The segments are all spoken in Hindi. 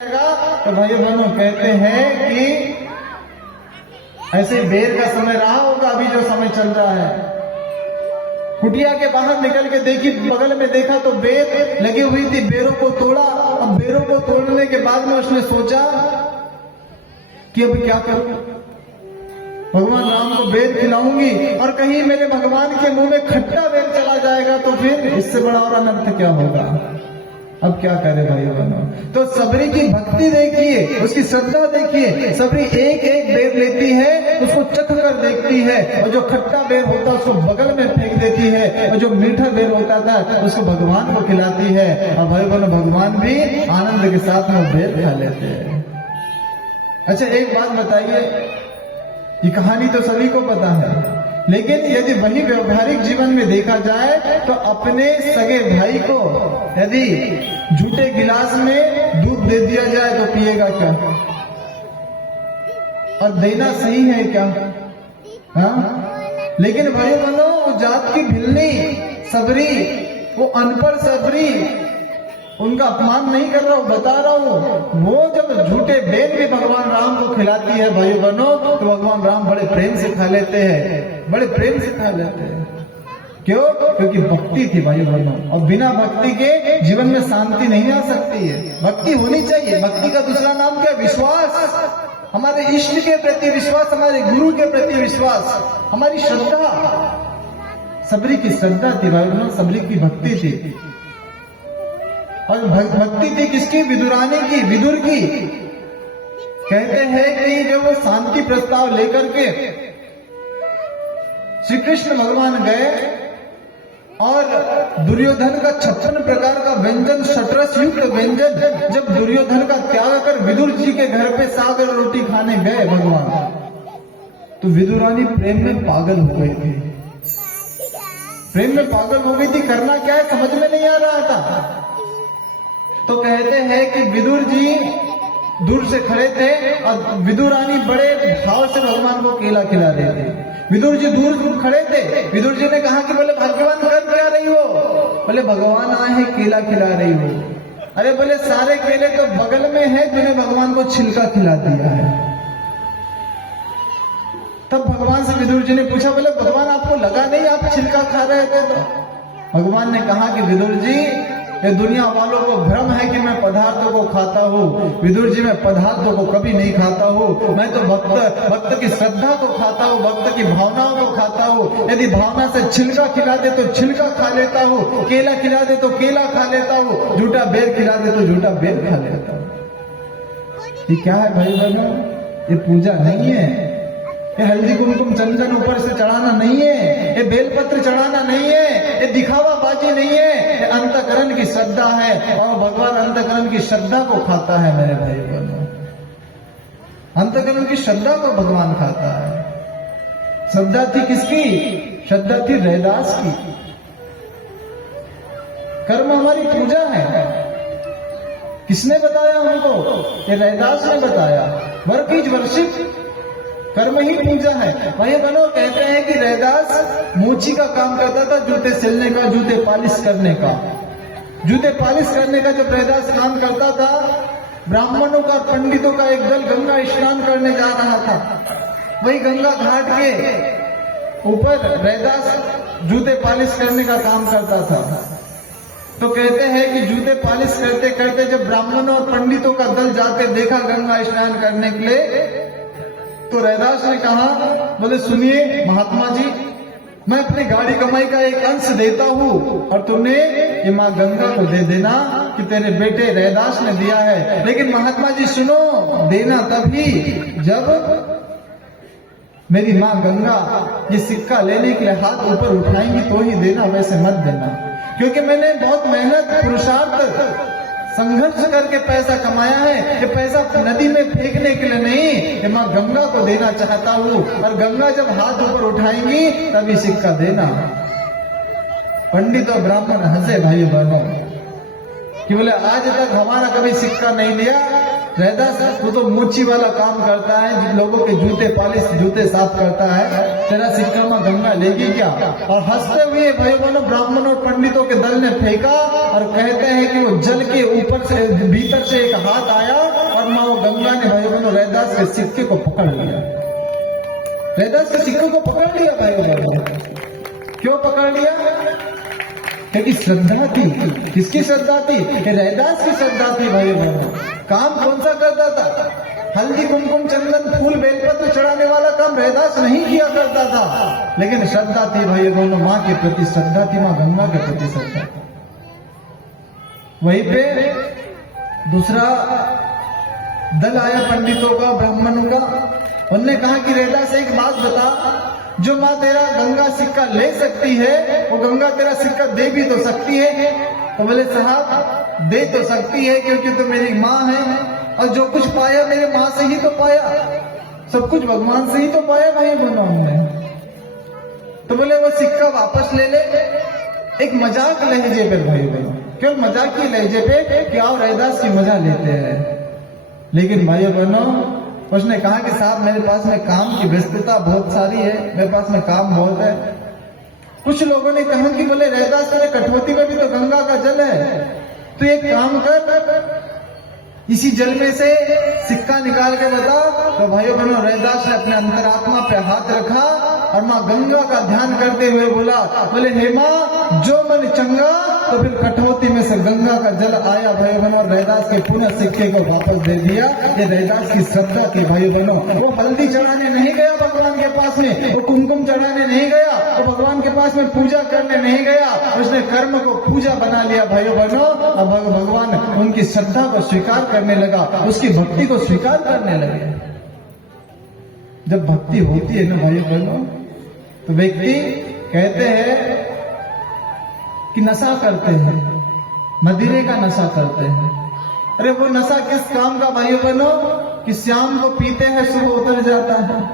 तो भाई बहनों कहते हैं कि ऐसे बेर का समय रहा होगा, अभी जो समय चल रहा है। कुटिया के बाहर निकल के देखी, बगल में देखा तो बेर लगी हुई थी, बेरों को तोड़ा। अब बेरों को तोड़ने के बाद में उसने सोचा कि अब क्या करूं, भगवान राम को बेर खिलाऊंगी और कहीं मेरे भगवान के मुंह में खट्टा बेर चला जाएगा तो फिर इससे बड़ा और अनर्थ क्या होगा। अब क्या करे भाई बहनों। तो सबरी की भक्ति देखिए, उसकी श्रद्धा देखिए। सबरी एक एक बेर लेती है, उसको चख कर देखती है, और जो खट्टा बेर होता है उसको बगल में फेंक देती है, और जो मीठा बेर होता था उसको भगवान को खिलाती है। और भाई बहनों भगवान भी आनंद के साथ में बेर खा लेते हैं। अच्छा एक बात बताइए, ये कहानी तो सभी को पता है, लेकिन यदि वही व्यवहारिक जीवन में देखा जाए तो अपने सगे भाई को यदि झूठे गिलास में दूध दे दिया जाए तो पिएगा क्या? और देना सही है क्या? हाँ, लेकिन भाई बहनों वो जात की भिल्ली सबरी, वो अनपढ़ सबरी, उनका अपमान नहीं कर रहा हूं, बता रहा हूं। वो जब झूठे बेर भी भगवान राम को खिलाती है भाई बहनों, तो भगवान राम बड़े प्रेम से खा लेते हैं, बड़े प्रेम से खा लेते हैं। क्यों? क्योंकि भक्ति थी भाई बहनों, और बिना भक्ति के जीवन में शांति नहीं आ सकती है। भक्ति होनी चाहिए। भक्ति का दूसरा नाम क्या? विश्वास। हमारे इष्ट के प्रति विश्वास, हमारे गुरु के प्रति विश्वास, हमारी श्रद्धा। सबरी की श्रद्धा थी भाई बहनों, सबरी की भक्ति थी। और भक्ति थी किसकी? विदुरानी की, विदुर की। कहते हैं कि जब वो शांति प्रस्ताव लेकर के श्री कृष्ण भगवान गए और दुर्योधन का 56 प्रकार का व्यंजन, शतरस युक्त व्यंजन जब दुर्योधन का त्याग कर विदुर जी के घर पे साग और रोटी खाने गए भगवान, तो विदुरानी प्रेम में पागल हो गई थी। प्रेम में पागल हो गई थी। करना क्या है समझ में नहीं आ रहा था। तो कहते हैं कि विदुर जी दूर से खड़े थे और विदुरानी बड़े भाव से भगवान को केला खिला रहे थे। विदुर जी दूर खड़े थे। विदुर जी ने कहा कि बोले भगवान कर क्या रही हो? बोले भगवान आए हैं केला खिला रही हो। अरे बोले सारे केले तो बगल में है, जिन्हें भगवान को छिलका खिला दिया है। तब भगवान से विदुर जी ने पूछा, बोले भगवान आपको लगा नहीं आप छिलका खा रहे थे? तो भगवान ने कहा कि विदुर जी ये दुनिया वालों को भ्रम है कि मैं पदार्थों को खाता हूँ। विदुर जी मैं पदार्थों को कभी नहीं खाता हूँ। मैं तो भक्त की श्रद्धा को खाता हूँ, भक्त की भावनाओं को खाता हूँ। यदि भावना से छिलका खिला दे तो छिलका खा लेता हूँ, केला खिला दे तो केला खा लेता हूँ, झूठा बेर खिला दे तो झूठा बेर खा लेता हूँ। ये क्या है भाई बहनों? ये पूजा नहीं है। ये हल्दी कुमकुम चंदन ऊपर से चढ़ाना नहीं है, ये बेलपत्र चढ़ाना नहीं है, ये दिखावा बाजी नहीं है, ये अंतकरण की श्रद्धा है। और भगवान अंतकरण की श्रद्धा को खाता है मेरे भाई बहनों। अंतकरण की श्रद्धा को भगवान खाता है। श्रद्धा थी किसकी? श्रद्धा थी रैदास की। कर्म हमारी पूजा है। किसने बताया हमको? ये रैदास ने बताया। वर्क इज वर्शिप, कर्म ही पूजा है। वही बनो कहते हैं कि रैदास मोची का काम करता था, जूते सिलने का, जूते पालिश करने का। जूते पालिश करने का जब रैदास काम करता था, ब्राह्मणों का, पंडितों का एक दल गंगा स्नान करने जा रहा था। वही गंगा घाट के ऊपर रैदास जूते पालिश करने का काम करता था। तो कहते हैं कि जूते पालिश करते करते जब ब्राह्मणों और पंडितों का दल जाते देखा गंगा स्नान करने के लिए, तो रैदास ने कहा, बोले सुनिए महात्मा जी, मैं अपनी गाड़ी कमाई का एक अंश देता हूँ और तुमने ये माँ गंगा को दे देना कि तेरे बेटे रैदास ने दिया है। लेकिन महात्मा जी सुनो, देना तभी जब मेरी माँ गंगा ये सिक्का लेने के लिए हाथ ऊपर उठाएंगी तो ही देना, वैसे मत देना। क्योंकि मैंने बहुत मेहनत, पुरुषार्थ, संघर्ष करके पैसा कमाया है। ये पैसा नदी में फेंकने के लिए नहीं, ये माँ गंगा को देना चाहता हूँ। और गंगा जब हाथ ऊपर उठाएंगी तभी सिक्का देना। पंडित और ब्राह्मण हंसे भाई बहनों कि बोले आज तक हमारा कभी सिक्का नहीं लिया। रैदास वो तो मोची वाला काम करता है, जिन लोगों के जूते पालिश, जूते साफ करता है, तेरा सिक्का में गंगा लेगी क्या? और हंसते हुए भाई बहनों ब्राह्मणों और पंडितों के दल ने फेंका और कहते हैं कि वो जल के ऊपर से, भीतर से एक हाथ आया रैदास के सिक्के को पकड़ लिया। रैदास के सिक्कों को पकड़ लिया भाई बहनों। क्यों पकड़ लिया? क्योंकि श्रद्धा थी। किसकी श्रद्धा थी? रैदास की श्रद्धा थी भाई बहनों। काम कौन सा करता था? हल्दी कुमकुम चंदन फूल बेलपत्र चढ़ाने वाला काम रैदास नहीं किया करता था, लेकिन श्रद्धा थी भाई बहनों, मां के प्रति श्रद्धा थी, मां गंगा के प्रति श्रद्धा थी। वहीं पे दूसरा दल आया पंडितों का, ब्राह्मणों का। उनने कहा कि रैदास एक बात बता, जो माँ तेरा गंगा सिक्का ले सकती है वो गंगा तेरा सिक्का दे भी तो सकती है। तो बोले साहब दे तो सकती है क्योंकि तो मेरी माँ है, और जो कुछ पाया मेरे माँ से ही तो पाया, सब कुछ भगवान से ही तो पाया भाई बहनों हमने। तो बोले वो सिक्का वापस ले ले। एक मजाक लहजे पे भाई बहनों, क्यों मजाक की लहजे पे कि आओ रैदास की मजा लेते हैं। लेकिन भाई बहनों उसने कहा कि साहब मेरे पास में काम की व्यस्तता बहुत सारी है, मेरे पास में काम बहुत है। कुछ लोगों ने कहा कि बोले रैदास तेरे कठौती में भी तो गंगा का जल है, तो एक काम कर, इसी जल में से सिक्का निकाल के बता। तो भाइयों बहनों रैदास ने अपने अंतरात्मा पे हाथ रखा और माँ गंगा का ध्यान करते हुए बोला, बोले हे माँ जो मन चंगा। तो फिर कठौती में से गंगा का जल आया भाई बहनों, रैदास के पुनः सिक्के को वापस दे दिया। ये रैदास की श्रद्धा थी भाई बहनों। वो हल्दी चढ़ाने नहीं गया भगवान के पास में, वो कुमकुम चढ़ाने नहीं गया, वो भगवान के पास में पूजा करने नहीं गया, उसने कर्म को पूजा बना लिया भाइयों बहनों। अब भगवान उनकी श्रद्धा को स्वीकार करने लगा, उसकी भक्ति को स्वीकार करने लगे। जब भक्ति होती है ना भाइयों बहनों, तो व्यक्ति कहते हैं कि नशा करते हैं, मदिरे का नशा करते हैं। अरे वो नशा किस काम का भाइयों बहनों कि शाम को पीते हैं सुबह उतर जाता है।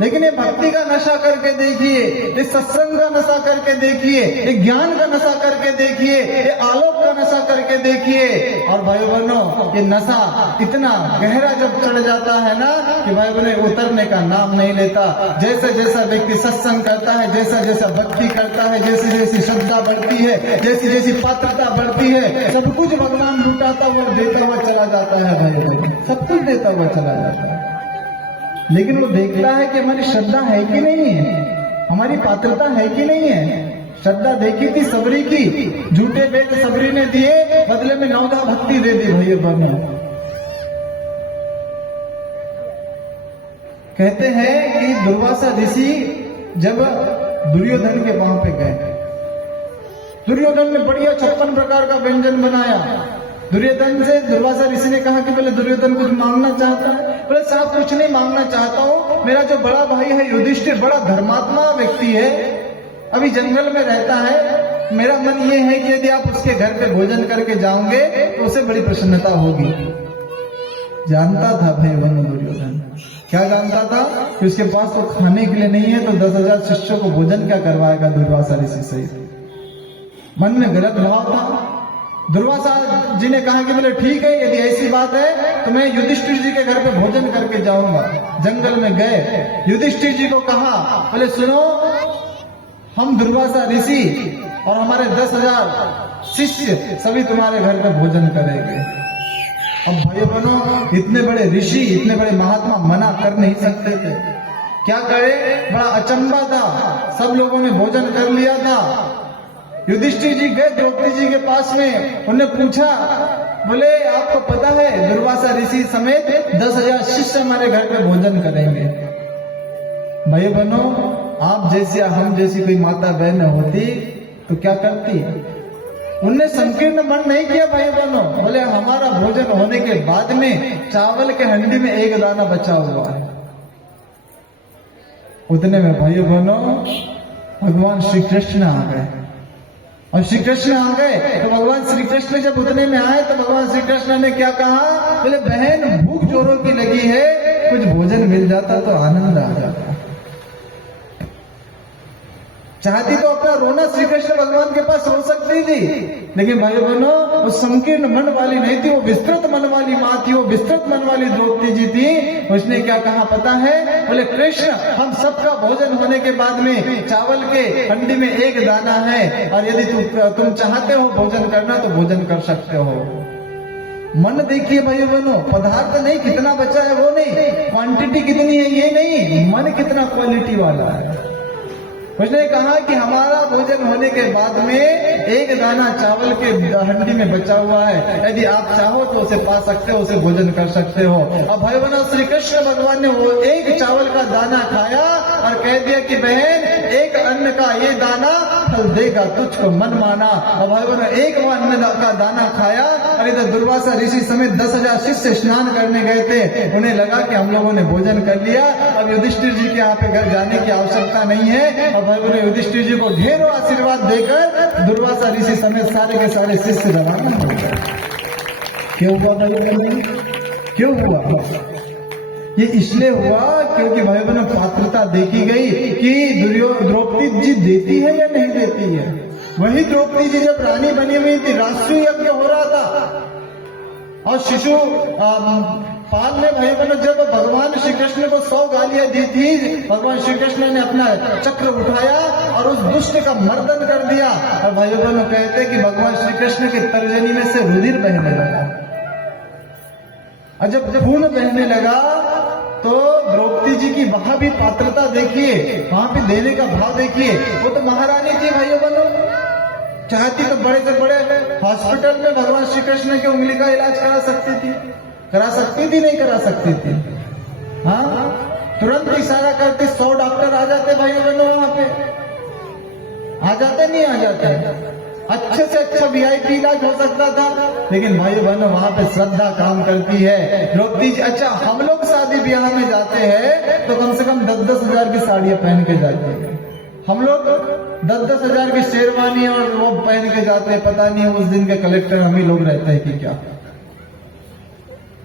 लेकिन ये भक्ति का नशा करके देखिए, ये सत्संग का नशा करके देखिए, ये ज्ञान का नशा करके देखिए, ये आलोक का नशा करके देखिए। और भाई बहनों ये नशा इतना गहरा जब चढ़ जाता है ना कि भाई बहनों उतरने का नाम नहीं लेता। जैसा जैसा व्यक्ति सत्संग करता है, जैसा जैसा भक्ति करता है, जैसी जैसी श्रद्धा बढ़ती है, जैसी जैसी पात्रता बढ़ती है, सब कुछ भगवान लुटाता हुआ देता हुआ चला जाता है भाई बहनों, सब कुछ देता हुआ चला जाता है। लेकिन वो देखता है कि हमारी श्रद्धा है कि नहीं है, हमारी पात्रता है कि नहीं है। श्रद्धा देखी थी सबरी की, झूठे वेद सबरी ने दिए, बदले में नौदा भक्ति दे दी भैया बहनों। कहते हैं कि दुर्वासा ऋषि जब दुर्योधन के वहां पे गए, दुर्योधन ने बढ़िया 56 प्रकार का व्यंजन बनाया। दुर्योधन से दुर्वासा ऋषि ने कहा कि बोले दुर्योधन कुछ मांगना चाहता है? बोले साहब कुछ नहीं मांगना चाहता हूँ, मेरा जो बड़ा भाई है युधिष्ठिर बड़ा धर्मात्मा व्यक्ति है, अभी जंगल में रहता है, मेरा मन ये है कि यदि आप उसके घर पे भोजन करके जाओगे तो उसे बड़ी प्रसन्नता होगी। जानता था भाई बहनों दुर्योधन, क्या जानता था कि उसके पास तो खाने के लिए नहीं है, तो 10,000 शिष्यों को भोजन क्या करवाएगा दुर्वासा ऋषि से। मन में गलत भाव था। दुर्वासा जी ने कहा कि बोले ठीक है यदि ऐसी बात है तो मैं युधिष्ठिर जी के घर पे भोजन करके जाऊंगा। जंगल में गए, युधिष्ठिर जी को कहा, बोले सुनो हम दुर्वासा ऋषि और हमारे 10,000 शिष्य सभी तुम्हारे घर पे भोजन करेंगे। अब भाइयों बहनों इतने बड़े ऋषि, इतने बड़े महात्मा मना कर नहीं सकते थे, क्या करे, बड़ा अचंभा था। सब लोगों ने भोजन कर लिया था। युधिष्ठिर जी गए द्रौपदी जी के पास में, उन्हें पूछा, बोले आपको पता है दुर्वासा ऋषि समेत 10,000 शिष्य हमारे घर पे भोजन करेंगे। भाई बहनों आप जैसी हम जैसी कोई माता बहन होती तो क्या करती? उनने संकीर्ण मन नहीं किया भाई बहनों, बोले हमारा भोजन होने के बाद में चावल के हंडी में एक दाना बचा हुआ है। उतने में भाई बहनों भगवान श्री कृष्ण आ गए, और श्री कृष्ण आ गए तो भगवान श्री कृष्ण जब उतने में आए तो भगवान श्री कृष्ण ने क्या कहा, बोले बहन भूख जोरों की लगी है, कुछ भोजन मिल जाता तो आनंद आ जाता। चाहती तो अपना रोना श्री कृष्ण भगवान के पास रो सकती थी, लेकिन भाई बहनों वो संकीर्ण मन वाली नहीं थी, वो विस्तृत मन वाली माँ थी, वो विस्तृत मन वाली द्रौपदी जी थी। उसने क्या कहा पता है, बोले कृष्ण हम सबका भोजन होने के बाद में चावल के हंडी में एक दाना है, और यदि तुम चाहते हो भोजन करना तो भोजन कर सकते हो। मन देखिए भाई बहनों, पदार्थ नहीं कितना बचा है वो नहीं, क्वांटिटी कितनी है ये नहीं, मन कितना क्वालिटी वाला है। उसने कहा कि हमारा भोजन होने के बाद में एक दाना चावल के हंडी में बचा हुआ है, यदि आप चाहो तो उसे पा सकते हो, उसे भोजन कर सकते हो। अब भाई बहनों श्री कृष्ण भगवान ने वो एक चावल का दाना खाया और कह दिया कि बहन एक अन्न का ये दाना फल देगा तुझको मन माना। और भाई बहनों एक वो अन्न का दाना खाया और इधर दुर्वासा ऋषि समेत 10,000 शिष्य स्नान करने गए थे। उन्हें लगा कि हम लोगों ने भोजन कर लिया, अब युधिष्ठिर जी के यहाँ पे घर जाने की आवश्यकता नहीं है। और भाई बहनों युधिष्ठिर जी को ढेरों आशीर्वाद देकर दुर्वासा ऋषि समेत सारे के सारे शिष्य रवाना हो गए। क्यों हुआ भाई बहनों, क्यों हुआ? ये इसलिए हुआ क्योंकि भाई बहनों पात्रता देखी गई कि द्रौपदी जी देती है या नहीं देती है। वही द्रौपदी जी जब रानी बनी हुई थी, राष्ट्रीय यज्ञ हो रहा था और शिशु पाल ने भाई बहनों जब भगवान श्री कृष्ण को 100 गालियां दी थी, भगवान श्री कृष्ण ने अपना चक्र उठाया और उस दुष्ट का मर्दन कर दिया। और भाई बहनों कहते कि भगवान श्री कृष्ण की तर्जनी में से रुधिर बहने लगा, और जब खून बहने लगा तो द्रौपदी जी की वहां भी पात्रता देखिए, वहां पे देने का भाव देखिए। वो तो महारानी थी भाइयों बहनों, चाहती तो बड़े से बड़े हॉस्पिटल में भगवान श्री कृष्ण की उंगली का इलाज करा सकती थी, नहीं करा सकती थी। हाँ, तुरंत इशारा करते 100 डॉक्टर आ जाते भाइयों बहनों, वहां पे आ जाते नहीं आ जाते, अच्छे से अच्छा VIP इलाज हो सकता था। लेकिन भाइयों बहनों वहां पे श्रद्धा काम करती है। द्रौपदी जी, अच्छा हम लोग शादी ब्याह में जाते हैं तो कम से कम 10-10 हजार की साड़ियां पहन के जाते हैं, हम लोग 10-10 हजार की शेरवानी और वो पहन के जाते हैं। पता नहीं उस दिन के कलेक्टर हम ही लोग रहते हैं कि क्या।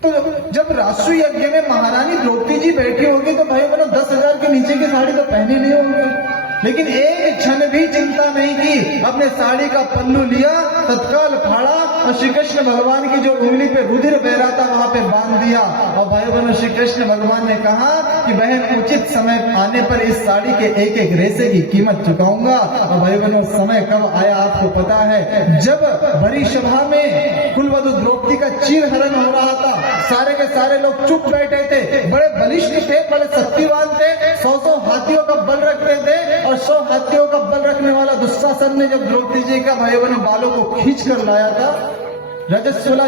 तो जब राष्ट्रीय यज्ञ में महारानी द्रौपदी जी बैठी होगी तो भाई बहनों 10,000 के नीचे की साड़ी तो पहनी नहीं होगी, लेकिन एक क्षण भी चिंता नहीं की, अपने साड़ी का पल्लू लिया, तत्काल फाड़ा और श्री कृष्ण भगवान की जो उंगली पे रुधिर बह रहा था वहां पे बांध दिया। और भाई बहनों श्री कृष्ण भगवान ने कहा कि बहन उचित समय आने पर इस साड़ी के एक एक रेसे की कीमत चुकाऊंगा। और भाई बहनों समय कब आया आपको पता है, जब बड़ी सभा में कुलवधु द्रौपदी का चीर हरण हो रहा था, सारे के सारे लोग चुप बैठे थे, बड़े बलिष्ठ थे, बड़े शक्तिवान थे, 100-100 हाथियों का बल रखते थे। और 100 हाथियों का बल रखने वाला दुशासन ने जब द्रौपदी जी का भाई बहनों बालों को खींच कर लाया था, रजस्वला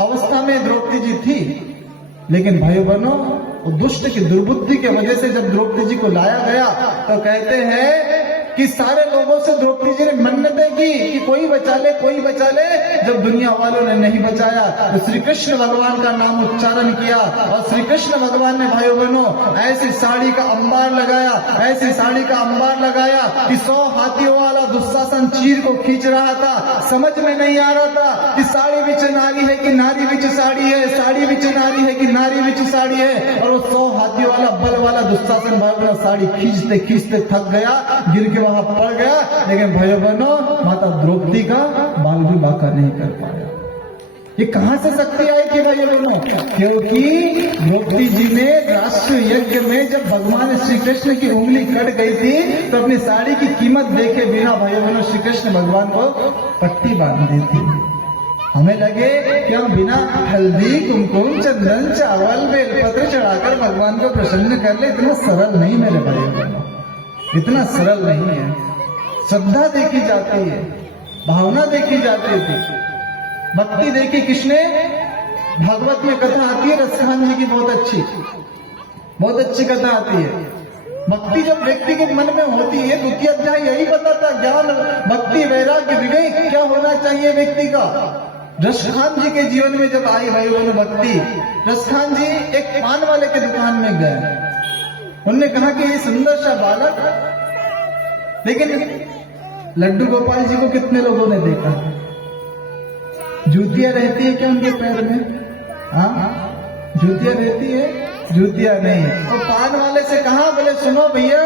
अवस्था में द्रौपदी जी थी, लेकिन भाई बहनों दुष्ट की दुर्बुद्धि की वजह से जब द्रौपदी जी को लाया गया तो कहते हैं कि सारे लोगों से द्रौपदी जी ने मन्नतें की कि कोई बचा ले, कोई बचा ले। जब दुनिया वालों ने नहीं बचाया तो श्री कृष्ण भगवान का नाम उच्चारण किया और श्री कृष्ण भगवान ने भाइयों बहनों ऐसी साड़ी का अंबार लगाया, ऐसी साड़ी का अंबार लगाया कि 100 हाथियों वाला दुशासन चीर को खींच रहा था। समझ में नहीं आ रहा था कि साड़ी बिच नारी है कि नारी बिच साड़ी है, साड़ी बिच नारी है कि नारी बिच साड़ी है। और वो 100 हाथियों वाला बल वाला दुशासन भाई बहनों साड़ी खींचते खींचते थक गया, गिर के वहां पड़ गया। लेकिन भाइयों बहनों माता द्रौपदी का बाल भी बांका नहीं कर पाया। ये कहां से शक्ति आई थी भाइयों बहनों? क्योंकि द्रौपदी जी ने राष्ट्र यज्ञ में जब भगवान श्री कृष्ण की उंगली कट गई थी तो अपनी साड़ी की कीमत देखे बिना भाइयों बहनों श्री कृष्ण भगवान को पट्टी बांध दी थी। हमें लगे कि हम बिना हल्दी कुमकुम चंदन चावल बेलपत्र चढ़ाकर भगवान को प्रसन्न कर ले, इतना सरल नहीं मेरे भाइयों बहनों, इतना सरल नहीं है। श्रद्धा देखी जाती है, भावना देखी जाती थी, भक्ति देखी। किसने? भागवत में कथा आती है रसखान जी की, बहुत अच्छी कथा आती है। भक्ति जब व्यक्ति के मन में होती है, द्वितीय अध्याय यही बताता, ज्ञान भक्ति वैराग्य विवेक क्या होना चाहिए व्यक्ति का। रसखान जी के जीवन में जब आई भाई बहनों भक्ति, रसखान जी एक पान वाले के दुकान में गए, उन्होंने कहा कि ये सुंदर सा बालक, लेकिन लड्डू गोपाल जी को कितने लोगों ने देखा? जूतियां रहती है क्या उनके पैर में? हाँ, जूतियां रहती है, जूतियां नहीं। और पान वाले से कहा, बोले सुनो भैया,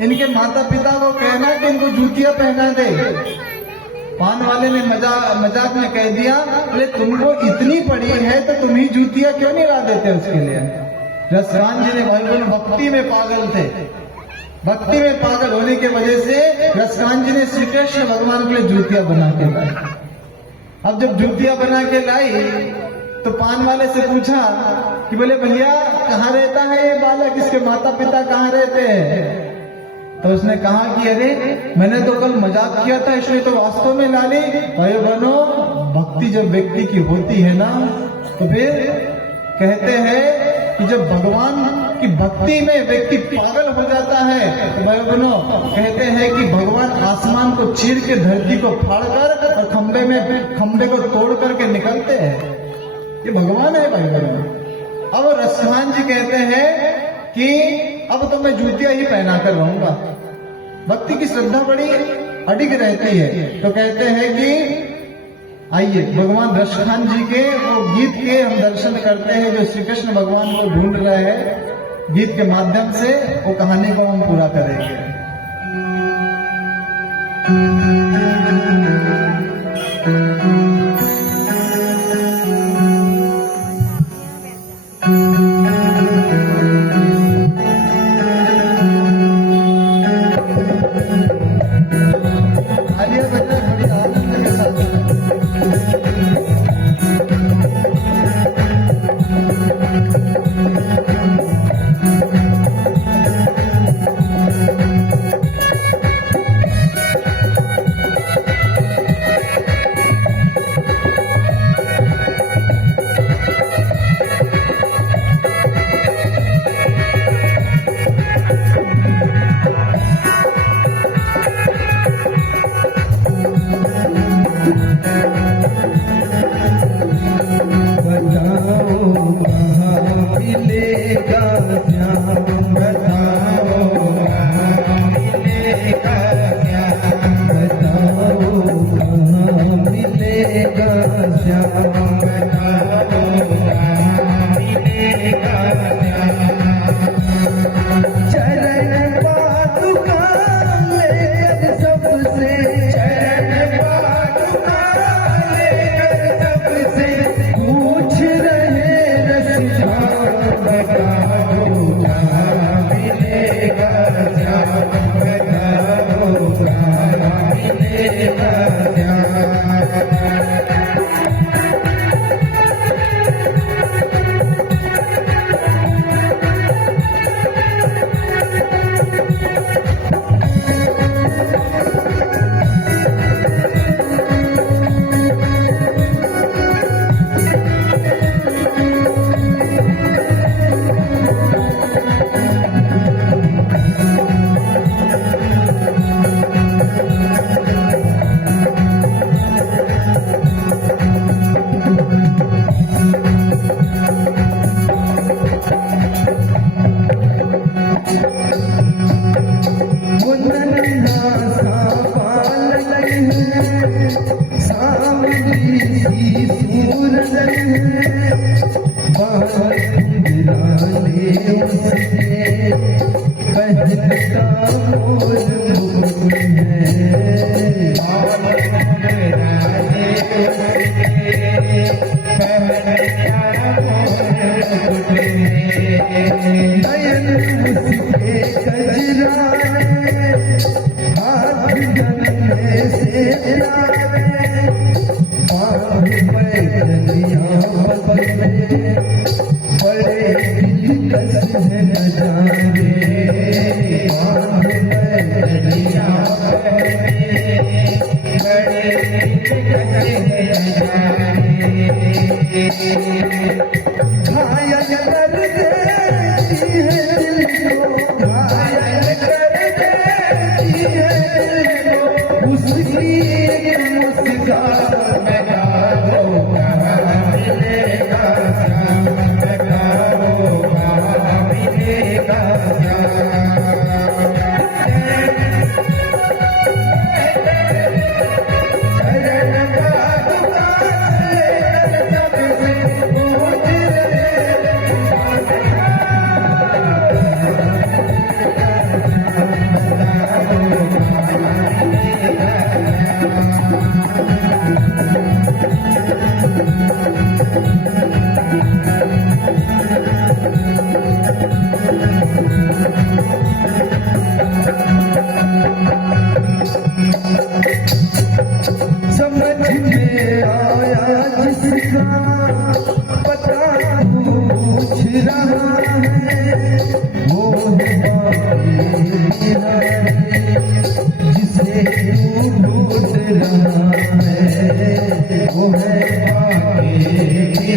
इनके माता पिता को कहना कि इनको जूतियां पहना दे। पान वाले ने मजाक में कह दिया, बोले तुमको इतनी पड़ी है तो तुम ही जूतियां क्यों नहीं ला देते उसके लिए? रसखान जी ने भाई बहन भक्ति में पागल थे, भक्ति में पागल होने की वजह से रसखान जी ने श्री कृष्ण भगवान के लिए जूतियां बना के लाई। अब जब जूतियां बना के लाई तो पान वाले से पूछा कि बोले भैया कहाँ रहता है ये बालक, इसके माता पिता कहाँ रहते हैं? तो उसने कहा कि अरे मैंने तो कल मजाक किया था इसलिए तो वास्तव में ला ली। भाई बनो, भक्ति जब व्यक्ति की होती है ना तो फिर कहते हैं कि जब भगवान की भक्ति में व्यक्ति पागल हो जाता है तो भाई बनो कहते हैं कि भगवान आसमान को चीर के धरती को फाड़ कर और खंबे को तोड़ करके निकलते हैं। ये भगवान है भाई बहनों। अब रसखान जी कहते हैं कि अब तो मैं जूतियां ही पहना कर रहूंगा। भक्ति की श्रद्धा बड़ी अडिग रहती है। तो कहते हैं कि आइए भगवान रसखान जी के वो गीत के हम दर्शन करते हैं जो श्री कृष्ण भगवान को ढूंढ रहे हैं। गीत के माध्यम से वो कहानी को हम पूरा करेंगे।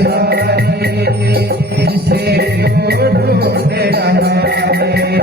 बिहारी जिसे ढूंढ रहा है।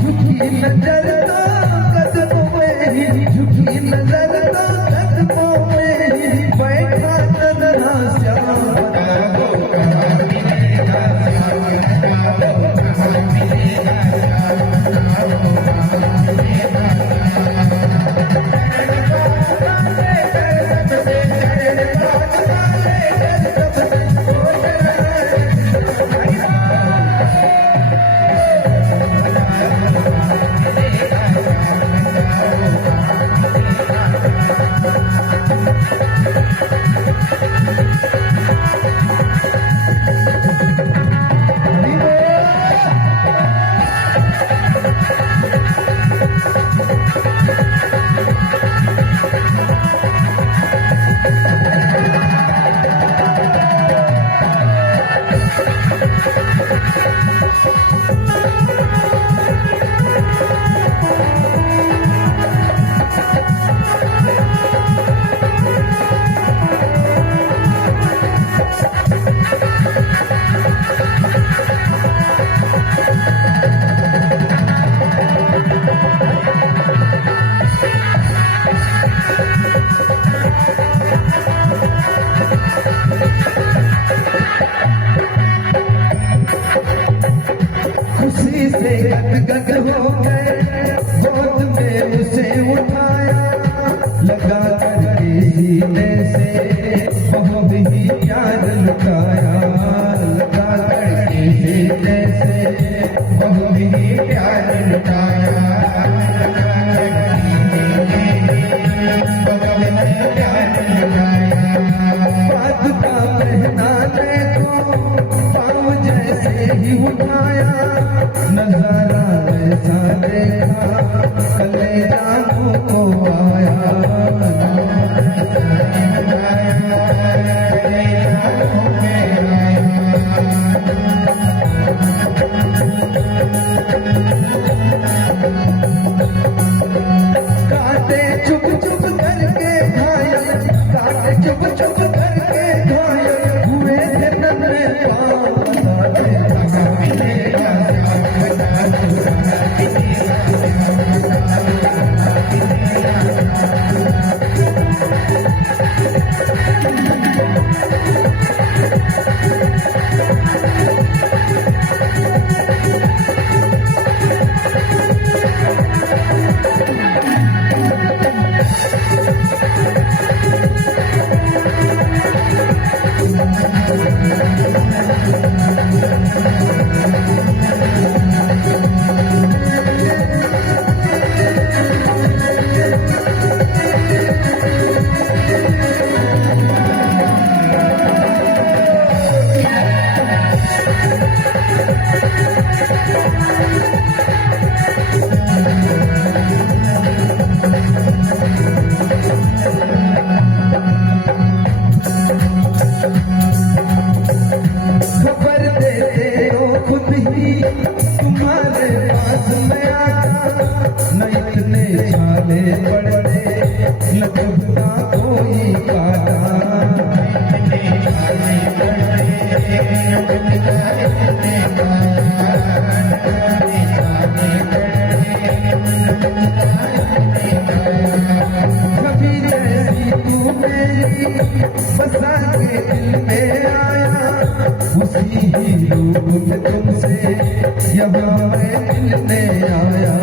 झुकी नजर तो कदमों में ही झुकी नजर तो खुशी से गदगद हो गए, गोद में उसे उठाया, लगा करके सीने से बहुत ही प्यार लुटाया, लगा करके सीने से बहुत ही प्यार लुटाया, लगा करके बहुत ही प्यार लुटाया। बात का पहना ले तो पाँव जैसे ही उठाया, नजारा ऐसा देखा कलेजा को आया, काटे चुप चुप करके घायल, काटे चुप चुप करके घायल हुए थे नन्हे पाँव, खबर देते हो खुद ही तुम्हारे पास में आका, न इतने छाले पड़ते न चुभता कोई काटा, कभी जैसी तू मेरी बसा के दिल में आया, उसी ही रूप में तुमसे यहाँ मैं मिलने आया,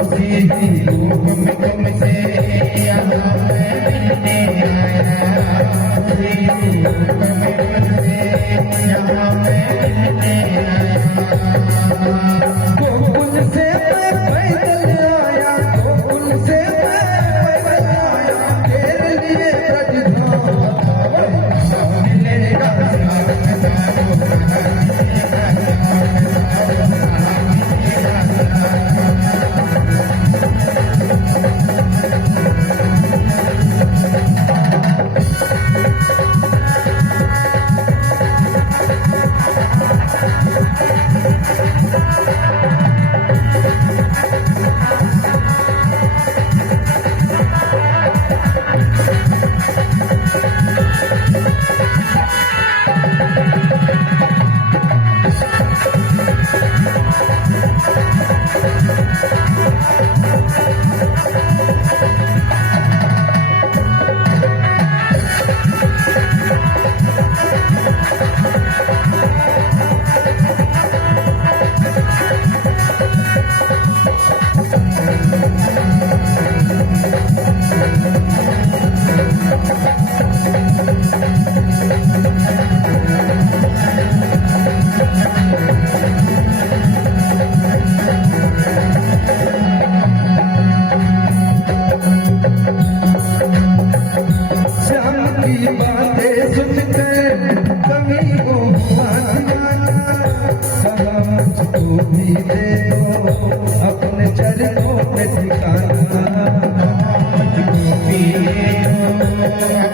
उसी ही रूप में तुमसे यहाँ मैं मिलने आया, उसी ही रूप में तुमसे यहाँ मैं मिलने आया। गोकुल से मैं पैदल आया, गोकुल से मैं पैदल आया, तेरे लिए ब्रजधाम मिलेगा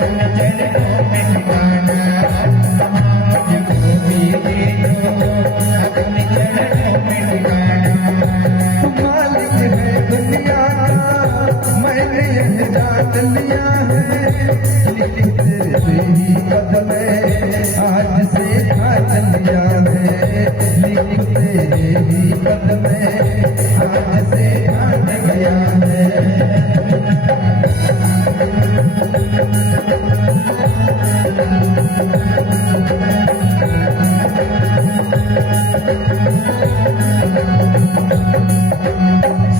चरणों में ठिकाना, मुझको भी दे दो अपने चरणों में ठिकाना। तू मालिक है दुनिया का, मैंने यह जान लिया है, लेकिन तेरे ही कदम आज से ठान लिया है, लेकिन तेरे ही कदम आज से ठान लिया है।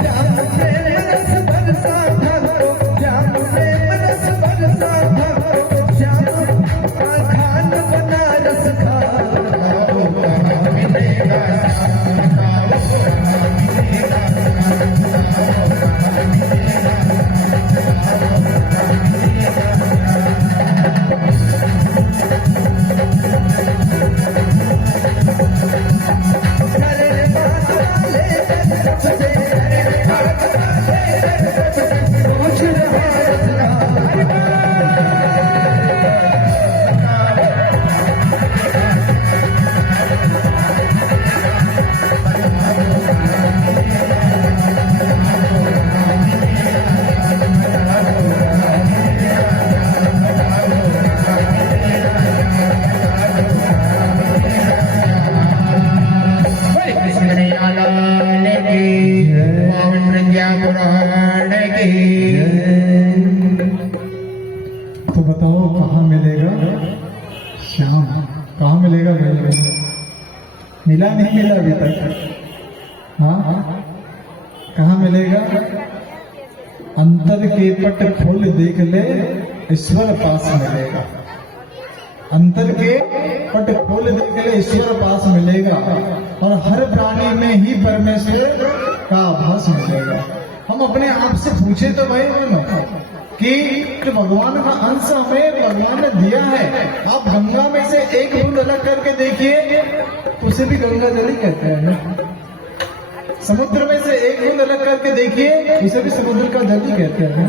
श्याम प्रेम रस बरसा भरो, श्याम प्रेम रस बरसा भरो, श्याम खान बनारस खाओ, कहाँ मिलेगा श्याम खाओ, कहाँ मिलेगा तो बताओ कहाँ मिलेगा श्याम, कहाँ मिलेगा भाई? मिला नहीं मिला अभी तक? हाँ, कहाँ मिलेगा? अंतर के पट खोल देख ले, ईश्वर पास मिलेगा। अंतर के पट खोल देख ले, ईश्वर पास मिलेगा। और हर प्राणी में ही परमेश्वर का आभास मिलेगा। हम अपने आप से पूछे तो भाई कि जो भगवान का अंश हमें भगवान ने दिया है, आप गंगा में से एक बूंद अलग करके देखिए, उसे भी गंगा जल ही कहते हैं ना। समुद्र में से एक बूंद अलग करके देखिए, उसे भी समुद्र का जल ही कहते हैं।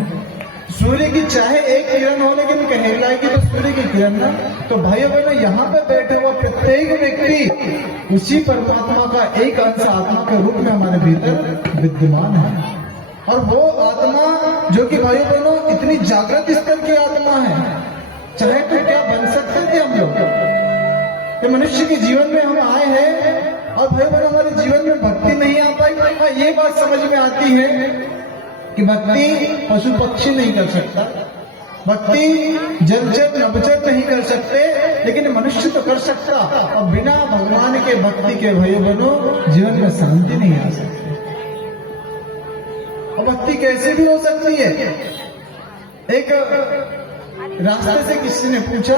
सूर्य की चाहे एक किरण हो, लेकिन कहलाएगी तो सूर्य की किरण ना। तो भाइयों बहनों, यहाँ पे बैठे हुआ प्रत्येक व्यक्ति उसी परमात्मा का एक अंश आत्मा के रूप में हमारे भीतर विद्यमान है। और वो आत्मा जो कि भाइयों बहनों इतनी जागृत स्तर की आत्मा है, चाहे तो क्या बन सकते थे हम लोग? कि मनुष्य के जीवन में हम आए हैं और भाइयों बहनों हमारे जीवन में भक्ति नहीं आ पाई। हाँ, ये बात समझ में आती है कि भक्ति पशु पक्षी नहीं कर सकता, भक्ति जलचर नभचर नहीं कर सकते, लेकिन मनुष्य तो कर सकता। और बिना भगवान के भक्ति के भाइयों बहनों जीवन में शांति नहीं आ सकती। और भक्ति कैसे भी हो सकती है? एक रास्ते से किसी ने पूछा,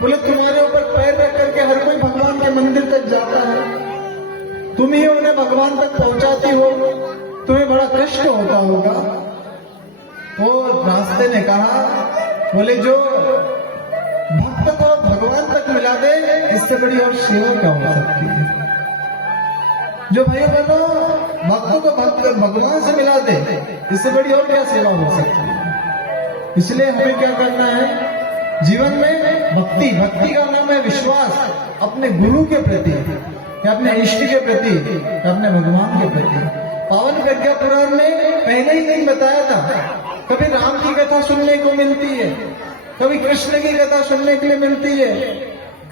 बोले तुम्हारे ऊपर पैर रख करके हर कोई भगवान के मंदिर तक जाता है, तुम ही उन्हें भगवान तक पहुंचाती हो, तुम्हें बड़ा कष्ट होता होगा। वो रास्ते ने कहा, बोले जो भक्त को भगवान तक मिला दे, इससे बड़ी और सेवा क्या हो सकती है? जो भाइयों बहनों भक्त को भक्त भगवान से मिला दे, इससे बड़ी और क्या सेवा हो सकती है? इसलिए हमें क्या करना है जीवन में? भक्ति, भक्ति का नाम है विश्वास अपने गुरु के प्रति, या अपने इष्ट के प्रति, या अपने भगवान के प्रति। पावन प्रज्ञा पुराण में पहले ही दिन बताया था, कभी राम की कथा सुनने को मिलती है, कभी कृष्ण की कथा सुनने के लिए मिलती है,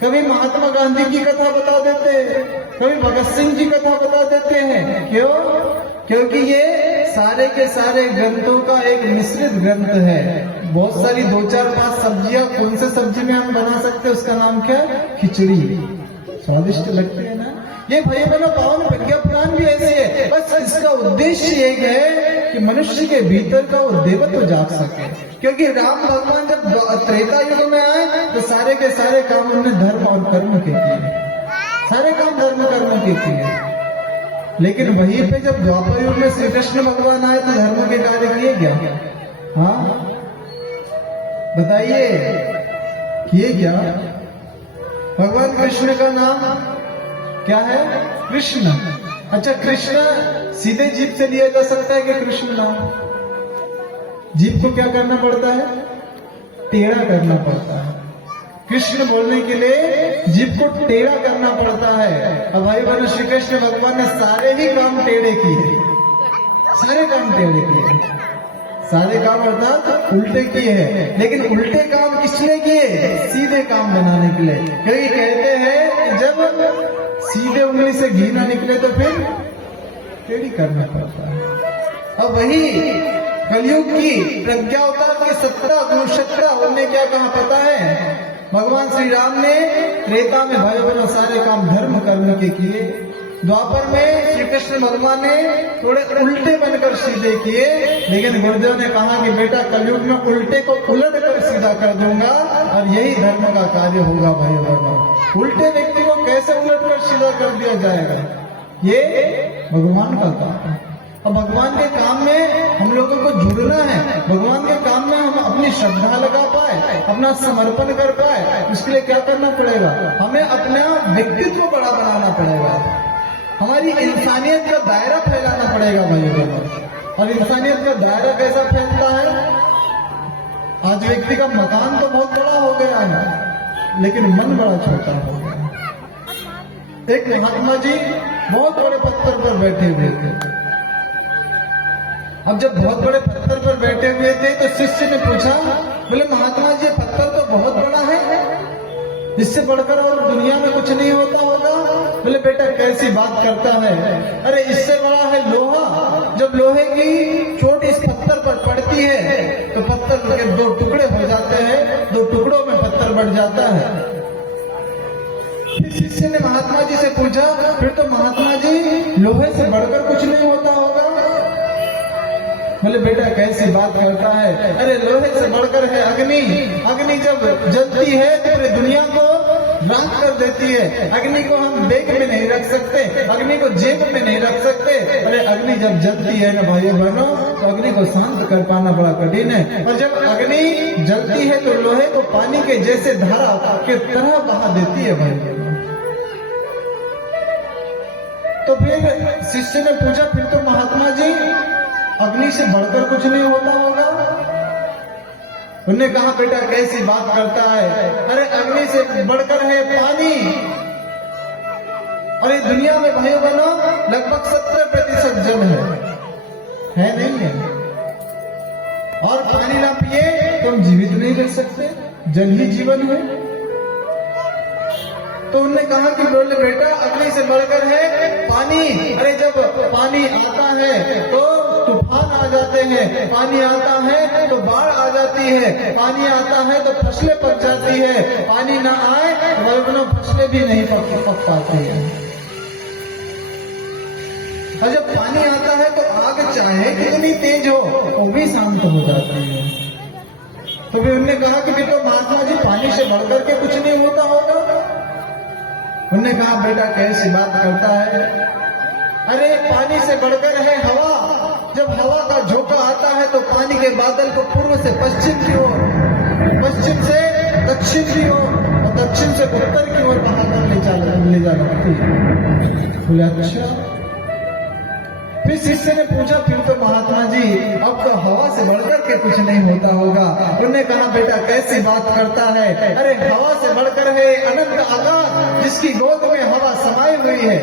कभी महात्मा गांधी की कथा बता देते हैं, कभी भगत सिंह की कथा बता देते हैं। क्यों? क्योंकि ये सारे के सारे ग्रंथों का एक मिश्रित ग्रंथ है। बहुत सारी 2, 4, 5 सब्जियां कौन से सब्जी में हम बना सकते हैं, उसका नाम क्या है? खिचड़ी। स्वादिष्ट लगती है ना। ये भाई बहनों पावन प्रज्ञा पुराण भी ऐसे है। बस इसका उद्देश्य एक है कि मनुष्य के भीतर का वो देवत्व जाग सके। क्योंकि राम भगवान जब त्रेता युग में आए तो सारे के सारे काम उन्होंने धर्म और कर्म के किए, सारे काम धर्म कर्म के किए। लेकिन वहीं पे जब द्वापर युग में श्री कृष्ण भगवान आए तो धर्म के कार्य किए क्या? हाँ बताइए, किए क्या? भगवान कृष्ण का नाम क्या है? कृष्ण। अच्छा, कृष्ण सीधे जीभ से लिया जा सकता है कि कृष्ण नाम? जीभ को क्या करना पड़ता है? टेढ़ा करना पड़ता है। कृष्ण बोलने के लिए जीभ को टेढ़ा करना पड़ता है। अब भाई बहनों, श्री कृष्ण भगवान ने सारे ही काम टेढ़े किए, सारे काम टेढ़े किए, सारे काम अर्थात उल्टे किए हैं। लेकिन उल्टे काम किसने किए? सीधे काम बनाने के लिए। क्योंकि कहते हैं कि जब सीधे उंगली से घी ना निकले तो फिर टेढ़ी करना पड़ता है। अब वही कलयुग की प्रज्ञावतार की सत्ता गुणशक्ता उन्होंने क्या कहा पता है? भगवान श्री राम ने त्रेता में भाई बहनों सारे काम धर्म कर्म के किए। द्वापर में श्री कृष्ण भगवान ने थोड़े उल्टे बनकर सीधे किए। लेकिन गुरुदेव ने कहा कि बेटा कलयुग में उल्टे को उलट कर सीधा कर दूंगा और यही धर्म का कार्य होगा। भाई बहनों, उल्टे व्यक्ति को कैसे उलट कर सीधा कर दिया जाएगा? ये भगवान का काम है। और भगवान के काम में हम लोगों को जुड़ना है। भगवान के काम में हम अपनी श्रद्धा लगा पाए, अपना समर्पण कर पाए, उसके लिए क्या करना पड़ेगा? हमें अपना व्यक्तित्व बड़ा बनाना पड़ेगा, हमारी इंसानियत का दायरा फैलाना पड़ेगा भाई बहनों। और इंसानियत का दायरा कैसा फैलता है? आज व्यक्ति का मकान तो बहुत बड़ा हो गया है, लेकिन मन बड़ा छोटा हो गया। एक महात्मा जी बहुत बड़े पत्थर पर बैठे हुए थे। अब जब बहुत बड़े पत्थर पर बैठे हुए थे तो शिष्य ने पूछा, बोले महात्मा जी पत्थर तो बहुत बड़ा है, इससे बढ़कर और दुनिया में कुछ नहीं होता होगा? बोले बेटा कैसी बात करता है, अरे इससे बड़ा है लोहा। जब लोहे की चोट इस पत्थर पर पड़ती है तो पत्थर के दो टुकड़े हो जाते हैं, दो टुकड़ों में पत्थर बढ़ जाता है। फिर शिष्य ने महात्मा जी से पूछा, फिर तो महात्मा जी लोहे से बढ़कर कुछ नहीं होता होगा? बोले बेटा कैसी बात करता है, अरे लोहे से बढ़कर है अग्नि। अग्नि जब जलती है तो पूरी दुनिया को राख कर देती है। अग्नि को हम बैग में नहीं रख सकते, अग्नि को जेब में नहीं रख सकते। अरे अग्नि जब जलती है ना भाइयों बहनों, तो अग्नि को शांत कर पाना बड़ा कठिन है। और जब अग्नि जलती है तो लोहे को पानी के जैसे धारा के तरह बहा देती है भाई। तो फिर शिष्य ने पूछा, फिर तो महात्मा जी अग्नि से बढ़कर कुछ नहीं होता होगा? उन्होंने कहा बेटा कैसी बात करता है, अरे अग्नि से बढ़कर है पानी। और इस दुनिया में भाइयों बहनों लगभग 70% जल है नहीं है? और पानी ना पिए तो हम जीवित नहीं रह सकते, जल ही जीवन है। तो उन्होंने कहा कि बोले बेटा अग्नि से बढ़कर है पानी। अरे जब पानी आता है तो तूफान आ जाते हैं, पानी आता है तो बाढ़ आ जाती है, पानी आता है तो फसलें पक जाती है, पानी ना आए तो फसलें भी नहीं पक पाती है। और जब पानी आता है तो आग चाहे कितनी तेज हो वो भी शांत हो जाती है। तो भी उन्होंने कहा कि तो महात्मा जी पानी से बढ़कर के कुछ नहीं होता होगा? उन्होंने कहा बेटा कैसी बात करता है, अरे पानी से बढ़कर है हवा। जब हवा का झोंका आता है तो पानी के बादल को पूर्व से पश्चिम की ओर, पश्चिम से दक्षिण की ओर और दक्षिण से उत्तर की ओर बहाकर ले जा सकती है। बोले अच्छा। फिर शिष्य ने पूछा, फिर तो महात्मा जी अब तो हवा से बढ़कर के कुछ नहीं होता होगा? उन्होंने कहा बेटा कैसी बात करता है, अरे हवा से बढ़कर है अनंत आकाश, जिसकी गोद में हवा समाई हुई है।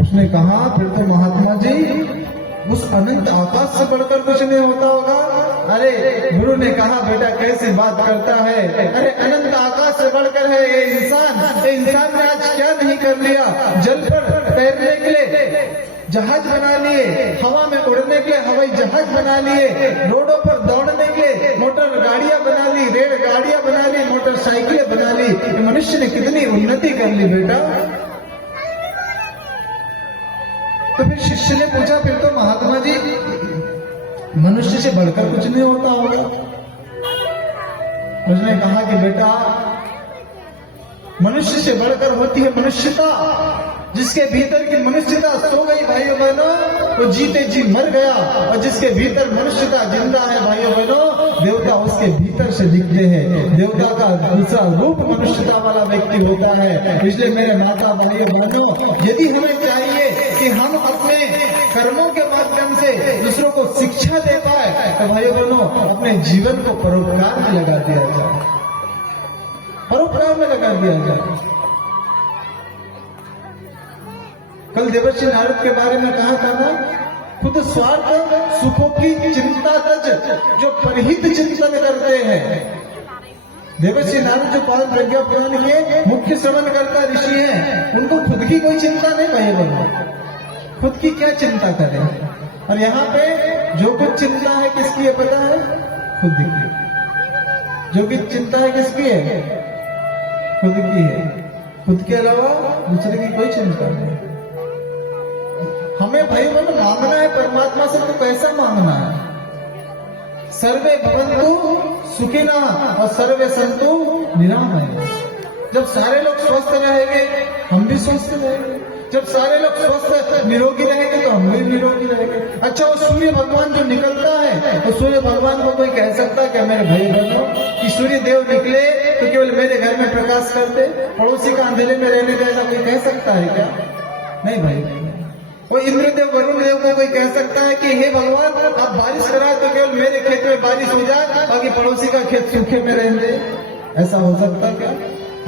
उसने कहा फिर तो महात्मा जी उस अनंत आकाश से बढ़कर कुछ नहीं होता होगा? अरे गुरु ने कहा बेटा कैसी बात करता है, अरे अनंत आकाश से बढ़कर है ये इंसान ने आज क्या नहीं कर लिया? जल पर तैरने के लिए जहाज बना लिए, हवा में उड़ने के लिए हवाई जहाज बना लिए, रोडों पर दौड़ने के लिए मोटर गाड़ियां बना ली, रेल गाड़ियां बना ली, मोटरसाइकिलें बना ली। मनुष्य ने कितनी उन्नति कर ली बेटा। तो फिर शिष्य ने पूछा, फिर तो महात्मा जी मनुष्य से बढ़कर कुछ नहीं होता होगा? उसने कहा कि बेटा मनुष्य से बढ़कर होती है मनुष्यता। जिसके भीतर की मनुष्यता सो गई भाइयों बहनों तो जीते जी मर गया, और जिसके भीतर मनुष्यता जिंदा है भाइयों बहनों देवता उसके भीतर से दिखते हैं। देवता का दूसरा रूप मनुष्यता वाला व्यक्ति होता है। इसलिए मेरे माता भाइयों बहनों यदि हमें चाहिए कि हम अपने कर्मों के माध्यम से दूसरों को शिक्षा दे पाए, तो भाइयों बहनों अपने जीवन को परोपकार में लगा दिया जाए, परोपकार में लगा दिया जाए। कल देवर्षि नारद के बारे में कहा था ना, खुद स्वार्थ सुखों की चिंता तज जो परहित चिंतन करते हैं। देवर्षि नारद जो पावन प्रज्ञा पुराण के मुख्य श्रवण करता ऋषि है, उनको खुद की कोई चिंता नहीं भाई बहनों, खुद की क्या चिंता करें। और यहाँ पे जो कुछ चिंता है किसकी है पता है? खुद की। जो भी चिंता है किसकी है? खुद की है। खुद के अलावा दूसरे की कोई चिंता नहीं। हमें भाई बहन मांगना है परमात्मा से, तो कैसा मांगना है? सर्वे भवन्तु सुखिनः और सर्वे सन्तु निरामयः। जब सारे लोग स्वस्थ रहेंगे हम भी स्वस्थ रहेंगे, जब सारे लोग स्वस्थ निरोगी रहेंगे तो हम भी निरोगी रहेंगे। अच्छा, वो सूर्य भगवान जो निकलता है, तो सूर्य भगवान को कोई कह सकता है क्या मेरे भाई बहनों कि सूर्य देव निकले तो केवल मेरे घर में प्रकाश करते, पड़ोसी का अंधेरे में रहने का ऐसा कोई कह सकता है क्या? नहीं भाई। वो इंद्रदेव वरुण देव को कोई कह सकता है कि हे भगवान आप बारिश कराए तो केवल मेरे खेत में बारिश हो जाए, बाकी पड़ोसी का खेत सूखे में रहने दे? ऐसा हो सकता क्या?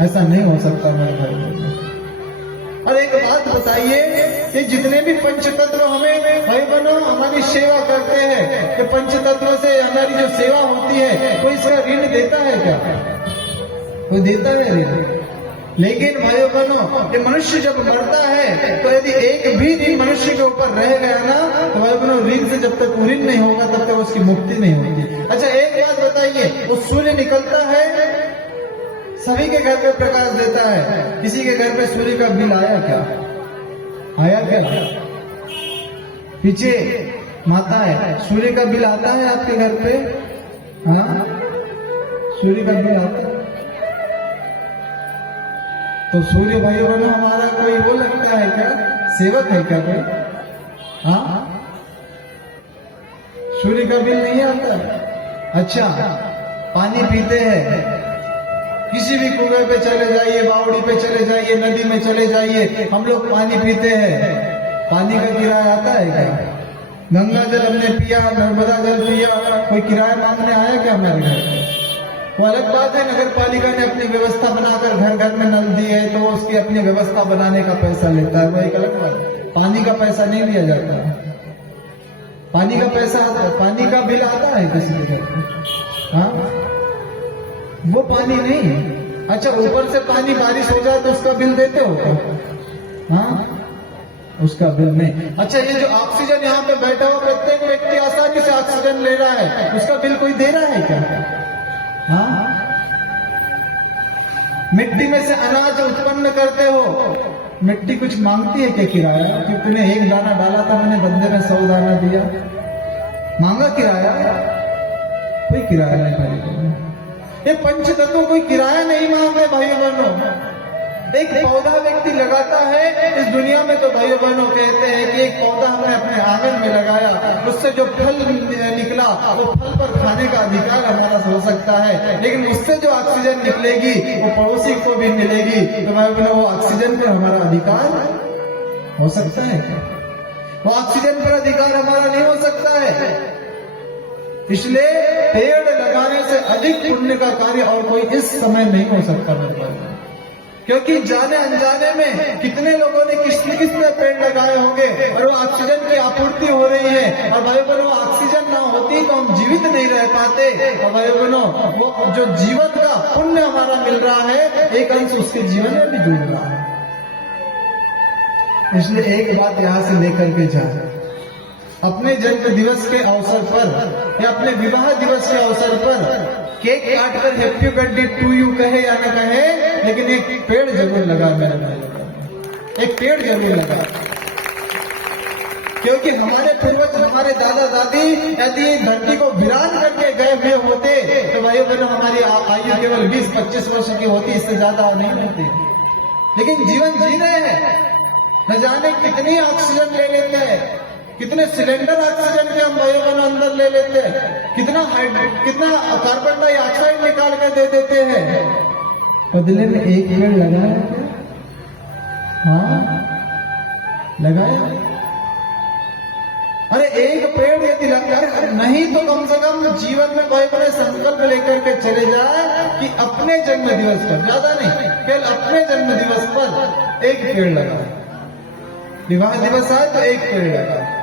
ऐसा नहीं हो सकता मेरे भाई। और एक बात बताइए कि जितने भी पंच तत्व हमें भाई बहनों हमारी सेवा करते हैं, कि पंच तत्व से हमारी जो सेवा होती है, कोई इसका ऋण देता है क्या? कोई देता है ऋण? लेकिन भाइयों बहनों ये मनुष्य जब मरता है तो यदि एक भी ऋण मनुष्य के ऊपर रह गया ना, तो भाइयों बहनों ऋण से जब तक ऋण नहीं होगा तब तक उसकी मुक्ति नहीं होगी। अच्छा, एक बात बताइए, वो सूर्य निकलता है, सभी के घर पे प्रकाश देता है, किसी के घर पे सूर्य का बिल आया क्या? आया क्या? पीछे माता है, सूर्य का बिल आता है आपके घर पे? हाँ, सूर्य का बिल आता है। तो सूर्य भाई बहनों हमारा कोई वो लगता है क्या? सेवक है क्या कोई? हाँ, सूर्य का बिल नहीं आता। अच्छा, पानी पीते हैं, किसी भी कुएं पे चले जाइए, बावड़ी पे चले जाइए, नदी में चले जाइए, हम लोग पानी पीते हैं, पानी का किराया आता है क्या? गंगा जल हमने पिया, नर्मदा जल पिया, कोई किराया मांगने आया क्या हमारे घर? वो अलग बात है, नगर पालिका ने अपनी व्यवस्था बनाकर घर घर में नल दी है तो उसकी अपनी व्यवस्था बनाने का पैसा लेता है, वो एक अलग बात है। पानी का पैसा नहीं लिया जाता। पानी का पैसा आता है, पानी का बिल आता है किसी के घर पे? हाँ, वो पानी नहीं। अच्छा, ऊपर से पानी बारिश हो जाए तो उसका बिल देते हो क्या? हाँ, उसका बिल नहीं। अच्छा, ये जो ऑक्सीजन यहाँ पे बैठा हुआ प्रत्येक व्यक्ति आसानी से ऑक्सीजन ले रहा है, उसका बिल कोई दे रहा है क्या? हाँ, मिट्टी में से अनाज उत्पन्न करते हो, मिट्टी कुछ मांगती है क्या किराया? कि तूने एक दाना डाला था, मैंने बंदे में 100 दाना दिया, मांगा किराया? कोई किराया नहीं भाई। ये पंच तत्व कोई किराया नहीं मांगते भाइयों बहनों। एक पौधा व्यक्ति लगाता है इस दुनिया में, तो भाइयों बहनों कहते हैं कि एक पौधा हमने अपने आंगन में लगाया, उससे जो फल निकला वो फल पर खाने का अधिकार हमारा हो सकता है, लेकिन उससे जो ऑक्सीजन निकलेगी वो पड़ोसी को भी मिलेगी, तो भाइयों बहनों वो ऑक्सीजन पर हमारा अधिकार हो सकता है क्या? वो ऑक्सीजन पर अधिकार हमारा नहीं हो सकता है। इसलिए पेड़ लगाने से अधिक पुण्य का कार्य और कोई इस समय नहीं हो सकता मेरे भाई, क्योंकि जाने अनजाने में कितने लोगों ने किसने पेड़ लगाए होंगे और वो ऑक्सीजन की आपूर्ति हो रही है। और भाई बहनों ऑक्सीजन ना होती तो हम जीवित नहीं रह पाते। और भाई बहनों वो जो जीवन का पुण्य हमारा मिल रहा है, एक अंश उसके जीवन में भी जुड़ रहा है। इसलिए एक बात यहाँ से लेकर के जाए, अपने जन्म दिवस के अवसर पर या अपने विवाह दिवस के अवसर पर केक काटकर हैप्पी बर्थडे टू यू कहे या न कहे, लेकिन एक पेड़ जरूर लगा मेरे भाई, एक पेड़ जरूर लगा। क्योंकि हमारे पूर्वज, हमारे दादा दादी यदि धरती को वीरान करके गए हुए होते तो भाइयों बहनों हमारी आयु केवल 20-25 वर्ष की होती, इससे ज्यादा नहीं होती। लेकिन जीवन जी रहे हैं, न जाने कितनी ऑक्सीजन ले लेते हैं, कितने सिलेंडर ऑक्सीजन के हम भाइयों बहनों अंदर ले लेते हैं, कितना कार्बन डाइऑक्साइड निकाल के दे देते हैं। बदले में एक पेड़ लगाया क्या? हाँ, लगाया। अरे एक पेड़ यदि लगा नहीं तो कम से कम जीवन में भाई बड़े संकल्प लेकर के चले जाए कि अपने जन्म दिवस पर, ज्यादा नहीं, केवल अपने जन्म दिवस पर एक पेड़ लगाए। विवाह दिवस आए तो एक पेड़ लगाए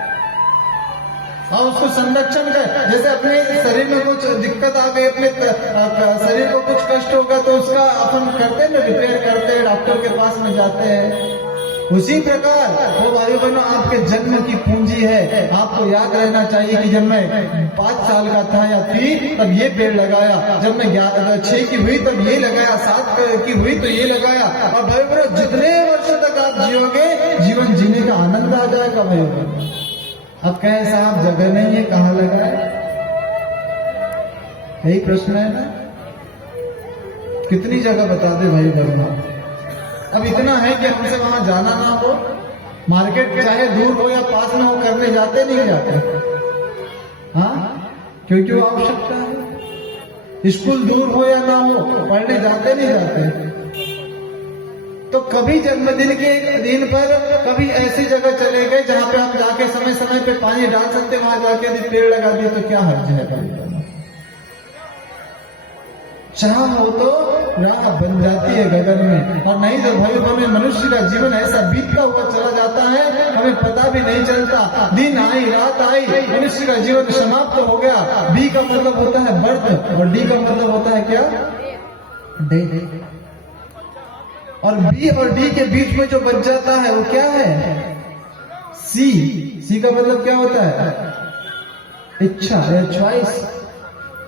और उसको संरक्षण कर। जैसे अपने शरीर में कुछ दिक्कत आ गई, अपने शरीर को कुछ कष्ट होगा तो उसका अपन करते हैं ना, रिपेयर करते हैं, डॉक्टर के पास में जाते हैं। उसी प्रकार वो भाई बहनों आपके जन्म की पूंजी है। आपको याद रहना चाहिए कि जब मैं 5 साल का था या 3 तब ये पेड़ लगाया, जब मैं 6 की हुई तब ये लगाया, 7 की हुई तो ये लगाया। और भाई बहनों जितने वर्ष तक आप जियोगे जीवन जीने का आनंद आ जाएगा। भाई बहनों अब कहे साहब जगह नहीं है, कहाँ लगा है? यही प्रश्न है ना, कितनी जगह बता दे भाई बहनों। अब इतना है कि हमसे वहां जाना ना हो, मार्केट चाहे दूर हो या पास में हो, करने जाते नहीं जाते, हाँ क्योंकि वो आवश्यकता है। स्कूल दूर हो या ना हो, पढ़ने जाते नहीं जाते। तो कभी जन्मदिन के दिन पर कभी ऐसी जगह चले गए जहां पे आप जाके समय समय पे पानी डाल सकते, वहां जाके यदि पेड़ लगा दिए तो क्या हर्ज है भाई? चाह हो तो राह बन जाती है गगन में, और नहीं तो भाई बहनों मनुष्य का जीवन ऐसा बीतता हुआ चला जाता है, हमें पता भी नहीं चलता। दिन आई रात आई, मनुष्य का जीवन समाप्त हो गया। बी का मतलब होता है बर्थ और डी का मतलब होता है क्या? डे। और बी और डी के बीच में जो बच जाता है वो क्या है? सी। सी का मतलब क्या होता है? इच्छा या चॉइस।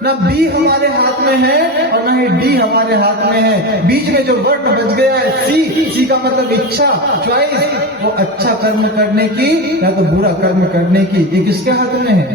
ना बी हमारे हाथ में है और ना ही डी हमारे हाथ में है, बीच में जो वर्ण बच गया है सी। सी का मतलब इच्छा, चॉइस, वो अच्छा कर्म करने की या तो बुरा कर्म करने की, ये किसके हाथ में है?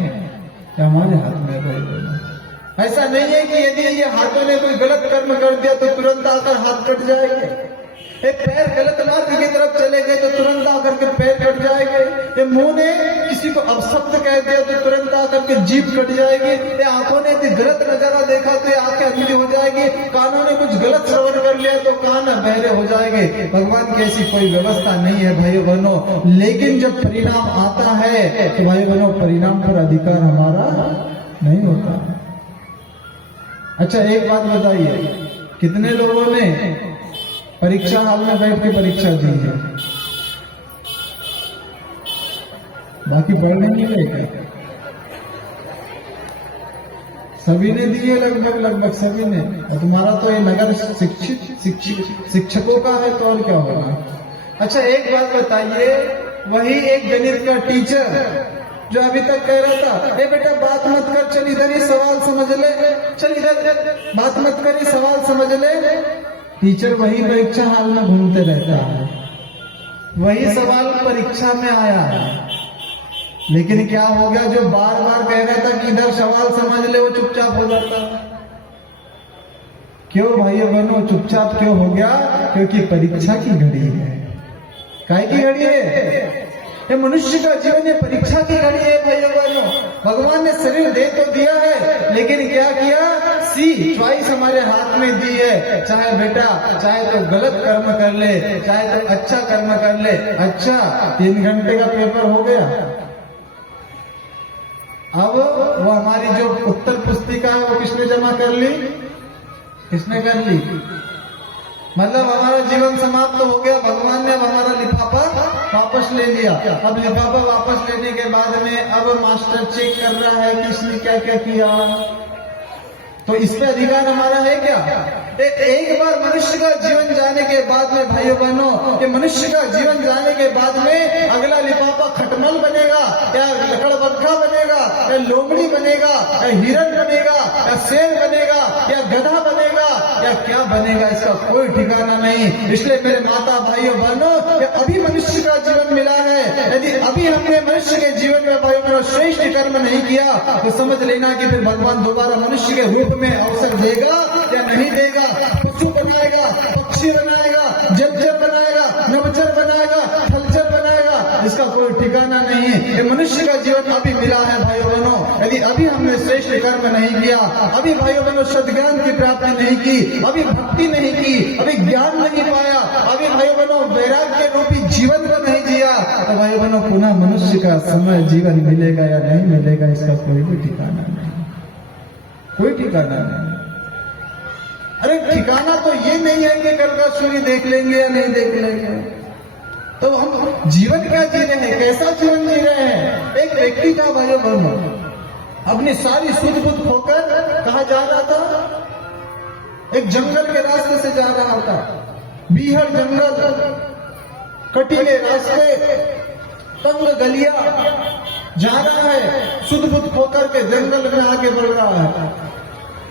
या हमारे हाथ में है। ऐसा नहीं है कि यदि ये हाथों ने कोई गलत कर्म कर दिया तो तुरंत आकर हाथ कट जाएंगे। ये पैर गलत मार्ग की तरफ चले गए तो तुरंत आकर के पैर कट जाएंगे। ये मुंह ने किसी को अपशब्द कह दिया तो तुरंत आकर के जीभ कट जाएगी। ये आंखों ने यदि गलत नजारा देखा तो ये आंखें अंधी हो जाएगी। कानों ने कुछ गलत श्रवण कर लिया तो कान बहरे हो जाएंगे। भगवान की ऐसी कोई व्यवस्था नहीं है भाइयों बहनों। लेकिन जब परिणाम आता है तो भाइयों बहनों परिणाम पर अधिकार हमारा नहीं होता। अच्छा एक बात बताइए, कितने लोगों ने परीक्षा हाल में बैठ के परीक्षा दी है? बाकी पढ़ने नहीं गए क्या? सभी ने दी है, लगभग सभी ने। तुम्हारा तो ये नगर शिक्षकों का है तो और क्या होगा। अच्छा एक बात बताइए, वही एक गणित का टीचर जो अभी तक कह रहा था ए बेटा बात मत कर, चल इधर ही सवाल समझ ले, चल इधर बात मत कर, ही सवाल समझ ले। टीचर वही परीक्षा हाल में घूमते रहता है, वही सवाल परीक्षा में आया है। लेकिन क्या हो गया, जो बार बार कह रहा था कि इधर सवाल समझ ले, वो चुपचाप हो जाता। क्यों भाइयों बहनों चुपचाप क्यों हो गया? क्योंकि परीक्षा की घड़ी है। काहे की घड़ी है? ये मनुष्य का जीवन ये परीक्षा की घड़ी है भाइयों बहनों। भगवान ने शरीर दे तो दिया है, लेकिन क्या किया? सी चॉइस हमारे हाथ में दी है। चाहे बेटा चाहे तो गलत कर्म कर ले, चाहे तो अच्छा कर्म कर ले। अच्छा 3 घंटे का पेपर हो गया, अब वो हमारी जो उत्तर पुस्तिका है वो किसने जमा कर ली? किसने कर ली? मतलब हमारा जीवन समाप्त हो गया। भगवान ने अब हमारा लिफाफा वापस ले लिया। अब लिफाफा वापस लेने के बाद में अब मास्टर चेक कर रहा है कि इसने क्या क्या किया, तो इस पे अधिकार हमारा है क्या? एक बार मनुष्य का जीवन जाने के बाद में भाइयों बहनों, कि मनुष्य का जीवन जाने के बाद में अगला लिफाफा खटमल बनेगा या लकड़बग्घा बनेगा या लोमड़ी बनेगा या हिरण बनेगा या शेर बनेगा या गधा बनेगा या क्या बनेगा, इसका कोई ठिकाना नहीं। इसलिए मेरे माता भाइयों बहनों, अभी मनुष्य का जीवन मिला है, यदि अभी हमने मनुष्य के जीवन में भाइयों बहनों श्रेष्ठ कर्म नहीं किया तो समझ लेना कि फिर भगवान दोबारा मनुष्य के रूप में अवसर देगा या नहीं देगा। पशु बनाएगा, पक्षी बनाएगा, जलचर बनाएगा, नभचर बनाएगा, थलचर बनाएगा, इसका कोई ठिकाना नहीं है। ये मनुष्य का जीवन अभी मिला है भाइयों बहनों। यदि अभी हमने श्रेष्ठ कर्म नहीं किया, अभी भाइयों बहनों सद्ज्ञान की प्राप्ति नहीं की, अभी भक्ति नहीं की, अभी ज्ञान नहीं पाया, अभी भाइयों बहनों वैराग्य रूपी जीवन को नहीं जिया, तो भाई बहनों पुनः मनुष्य का समय जीवन मिलेगा या नहीं मिलेगा, इसका कोई भी ठिकाना नहीं, कोई ठिकाना नहीं। अरे ठिकाना तो ये नहीं है कि कल का सूर्य देख लेंगे या नहीं देख लेंगे। तो हम जीवन क्या जी रहे हैं, कैसा जीवन जी रहे हैं। एक व्यक्ति का भाई बहनों अपनी सारी सुध बुध खोकर कहा जा रहा था, एक जंगल के रास्ते से जा रहा था, बीहड़ जंगल, कटीले रास्ते, तंग गलियां जा रहा है, सुध बुध खोकर के जंगल में आगे बढ़ रहा है।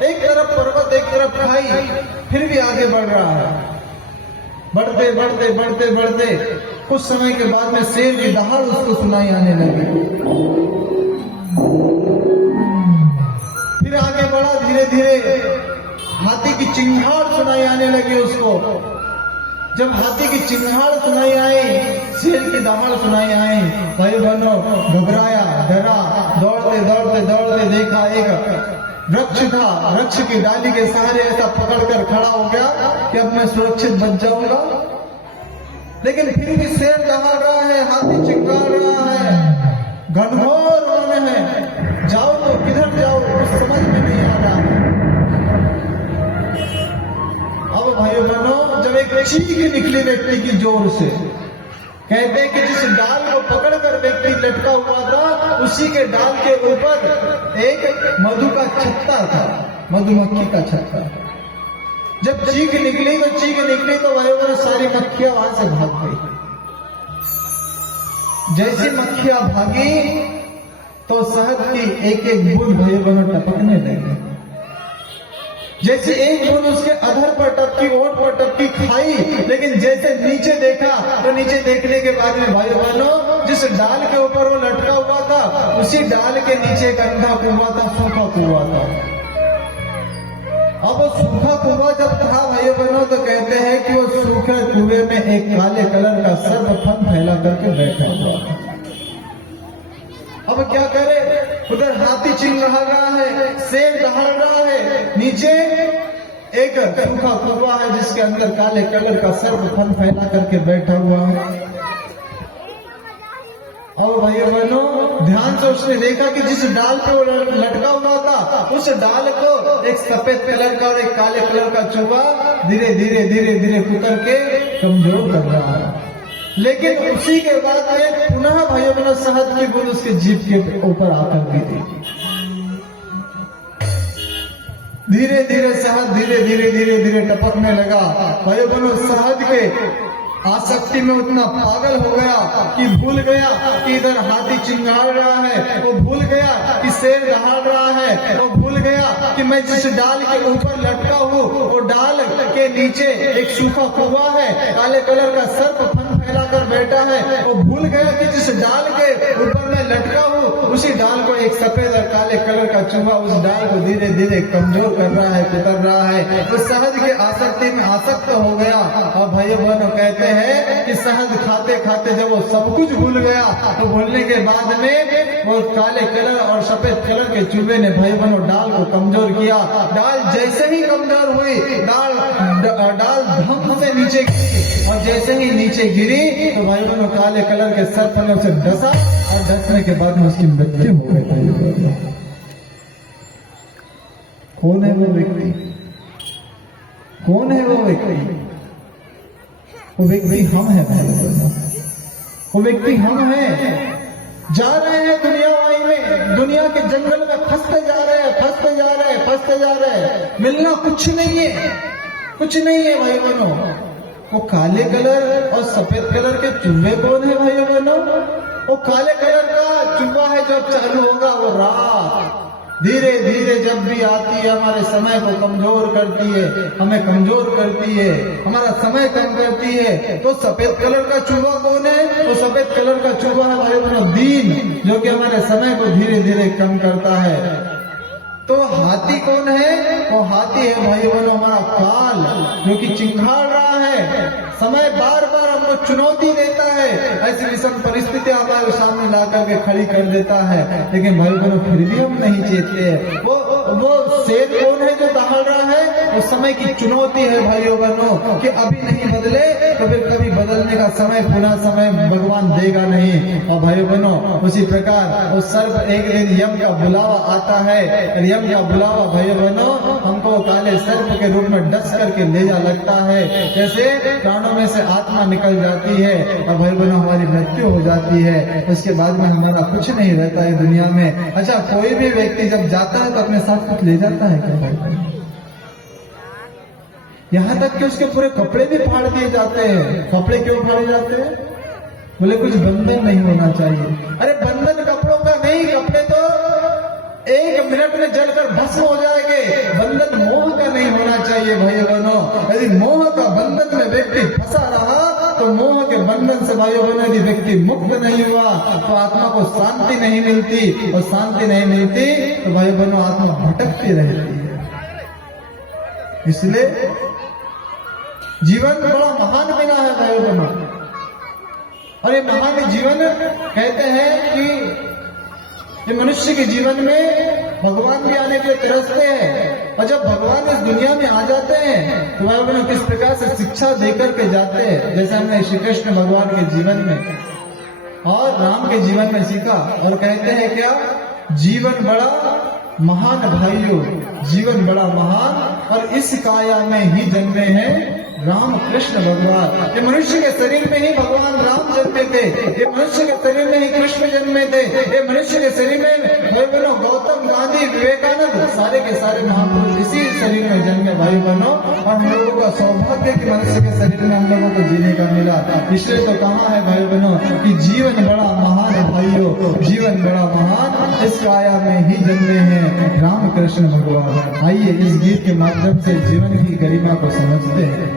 एक तरफ पर्वत, एक तरफ खाई, फिर भी आगे बढ़ रहा है। बढ़ते बढ़ते बढ़ते बढ़ते कुछ समय के बाद में शेर की दहाड़ उसको सुनाई आने लगी। फिर आगे बढ़ा, धीरे धीरे हाथी की चिंगाड़ सुनाई आने लगी उसको। जब हाथी की चिंगाड़ सुनाई आई, शेर की दहाड़ सुनाई आई, भाई बहनों घबराया, डरा, दौड़ते दौड़ते दौड़ते देखा एक वृक्ष था, वृक्ष की डाली के सहारे ऐसा पकड़कर खड़ा हो गया कि अब मैं सुरक्षित बच जाऊंगा। लेकिन फिर भी शेर दहाड़ रहा है, हाथी चिंगाड़ रहा है, घनघोर वन है, जाओ तो किधर जाओ कुछ समझ में नहीं आ रहा। अब भाइयों बहनों जब एक चीख निकली व्यक्ति की जोर से, कहते हैं कि जिस डाल को पकड़कर व्यक्ति लटका हुआ था, उसी के डाल के ऊपर एक मधु का छत्ता था, मधुमक्खी का छत्ता। जब चीख निकली तो भाइयों सारी मक्खियां वहां से भाग गई। जैसी मक्खियां भागी तो शहद की एक एक बूंद भाइयों बहनों टपकने लगी। जैसे एक बूंद उसके अधर पर टपकी, ओठ पर टपकी, खाई, लेकिन जैसे नीचे देखा तो नीचे देखने के बाद में भाइयों बहनों जिस डाल के ऊपर वो लटका हुआ था, उसी डाल के नीचे एक अंधा कुआं था, सूखा कुआं था। अब वो सूखा कुआं जब था भाइयों बहनों तो कहते हैं कि वो सूखे कुएं में एक काले कलर का सर्प फन फैला करके बैठा हुआ था। अब क्या करे, उधर हाथी चिंगाड़ रहा है, शेर दहाड़ रहा है, नीचे एक सूखा कुआं है जिसके अंदर काले कलर का सर्प फन फैला करके बैठा हुआ है। और भाइयों बहनों ध्यान से उसने देखा कि जिस डाल पे वो लटका हुआ था, उस डाल को एक सफेद कलर का और एक काले कलर का चूहा धीरे धीरे धीरे धीरे कुतर के कमजोर कर रहा है। लेकिन उसी के बाद में पुनः भाइयों बहनों शहद की बूंद उसके जीभ के ऊपर आकर गिरी। धीरे धीरे शहद धीरे धीरे धीरे धीरे टपकने लगा। भाइयों बहनों शहद के आसक्ति में उतना पागल हो गया कि भूल गया कि इधर हाथी चिंगाड़ रहा है, वो भूल गया कि शेर दहाड़ रहा है, वो भूल गया कि मैं जिस डाल के ऊपर लटका हूँ वो डाल के नीचे एक सूखा कुआं है, काले कलर का सर्प फन फैला कर बैठा है। वो भूल गया कि जिस डाल के ऊपर मैं लटका हूँ उसी डाल को एक सफेद और काले कलर का चूहा उस डाल को धीरे धीरे कमजोर कर रहा है, कुतर रहा है। तो शहद के आसक्ति में आसक्त हो गया। और भाइयों बहनों कहते हैं कि शहद खाते खाते जब वो सब कुछ भूल गया तो भूलने के बाद में वो काले कलर और सफेद कलर के चूहे ने भाई बहनों डाल को कमजोर किया। डाल जैसे ही कमजोर हुई, डाल धम से नीचे गिरी, और जैसे ही नीचे गिरी तो भाई बहनों काले कलर के सर्प ने उसे डसा, और डसने के बाद में उसकी मृत्यु हो गई। कौन है वो व्यक्ति? कौन है वो व्यक्ति? वो व्यक्ति हम है भाई बहनों, वो व्यक्ति हम हैं। जा रहे हैं दुनियावाई में, दुनिया के जंगल में फंसते जा रहे हैं, फंसते जा रहे हैं, फंसते जा रहे हैं। मिलना कुछ नहीं है, कुछ नहीं है भाई बहनों। वो काले कलर और सफेद कलर के चूहे कौन है भाई बहनों? वो काले कलर का चूहा है जब चालू होगा वो रात धीरे धीरे जब भी आती है हमारे समय को कमजोर करती है, हमें कमजोर करती है, हमारा समय कम करती है। तो सफेद कलर का चूहा कौन है? तो सफेद कलर का चूहा है भाई बहनों दीन, जो कि हमारे समय को धीरे धीरे कम करता है। तो हाथी कौन है? वो हाथी है भाई बहनों हमारा काल, जो कि चिंगाड़ रहा है। समय बार बार हमको चुनौती देता है, ऐसी विषम परिस्थितियां हमारे सामने ला करके खड़ी कर देता है, लेकिन भाई बहनों फिर भी हम नहीं चेतते हैं। वो वो शेर कौन है जो दहाड़ रहा है? उस समय की चुनौती है भाइयों बहनों कि अभी नहीं बदले तो फिर कभी बदलने का समय, पुनः समय भगवान देगा नहीं। और भाइयों बहनों उसी प्रकार उस सर्प एक दिन यम का बुलावा आता है। यम का बुलावा भाइयों बहनों हमको काले सर्प के रूप में डस करके ले जा लगता है, जैसे प्राणों में से आत्मा निकल जाती है और भाई बहनों हमारी मृत्यु हो जाती है। उसके बाद में हमारा कुछ नहीं रहता है दुनिया में। अच्छा, कोई भी व्यक्ति जब जाता है तो अपने साथ कुछ ले जाता है क्या भाई बहनों? यहाँ तक कि उसके पूरे कपड़े भी फाड़ दिए जाते हैं। कपड़े क्यों फाड़े जाते हैं? बोले कुछ बंधन नहीं होना चाहिए। अरे बंधन कपड़ों का नहीं, कपड़े तो 1 मिनट में जलकर भस्म हो जाएंगे। बंधन मोह का नहीं होना चाहिए भाइयों बहनों। यदि मोह का बंधन में व्यक्ति फंसा रहा तो मोह के बंधन से भाइयों बहनों यदि व्यक्ति मुक्त नहीं हुआ तो आत्मा को शांति नहीं मिलती, और शांति नहीं मिलती तो भाइयों बहनों आत्मा भटकती रहती है। इसलिए जीवन बड़ा महान बिना है भाइयों बहनों। और ये महान जीवन कहते हैं कि ये मनुष्य के जीवन में भगवान भी आने के लिए तरसते हैं, और जब भगवान इस दुनिया में आ जाते हैं तो भाई बहनों किस प्रकार से शिक्षा देकर के जाते हैं, जैसे हमने श्री कृष्ण भगवान के जीवन में और राम के जीवन में सीखा। और कहते हैं क्या, जीवन बड़ा महान भाइयों, जीवन बड़ा महान, और इस काया में ही जन्मे हैं राम कृष्ण भगवान। ये मनुष्य के शरीर में ही भगवान राम जन्मे थे, ये मनुष्य के शरीर में ही कृष्ण जन्मे थे, ये मनुष्य के शरीर में भाई बहनों गौतम, गांधी, विवेकानंद, सारे के सारे महापुरुष इसी शरीर में जन्मे भाई बहनों। और हम लोगों का सौभाग्य कि मनुष्य के शरीर में हम लोगों को जीने का मिला। इसलिए तो कहा है भाई बहनों कि जीवन बड़ा महान भाइयों, जीवन बड़ा महान, इस काया में ही जन्मे हैं राम कृष्ण भगवान। आइए इस गीत के माध्यम से जीवन की गरिमा को समझते हैं।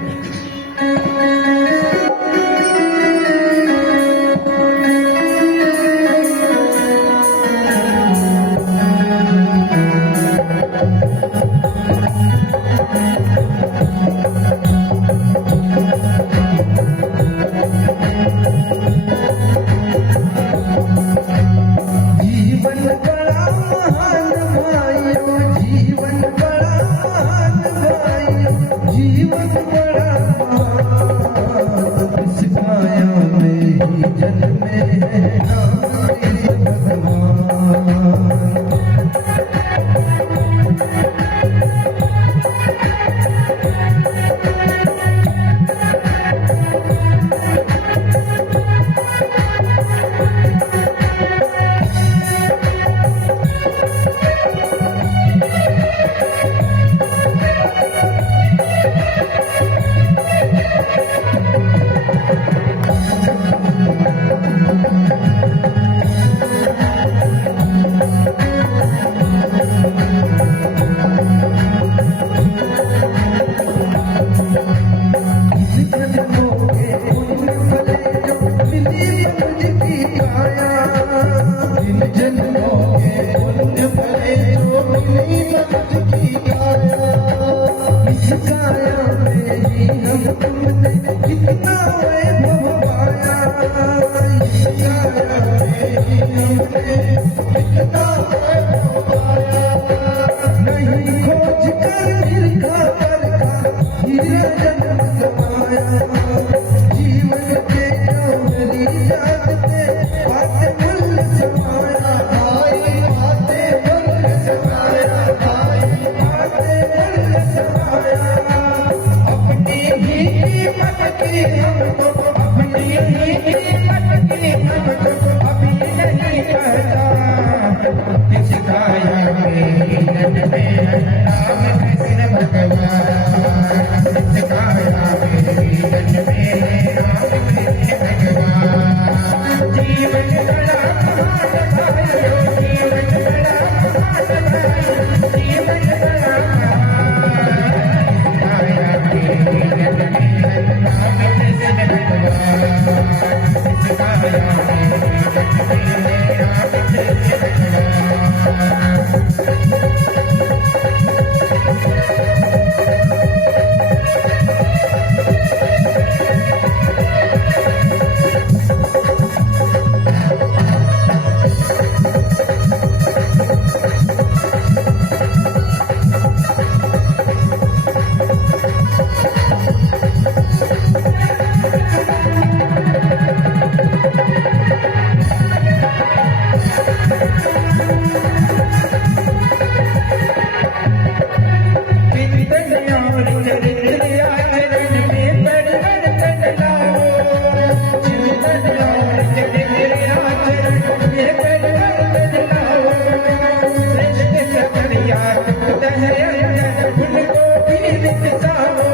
करिया दुख है अंदर उनको भी निकसाओ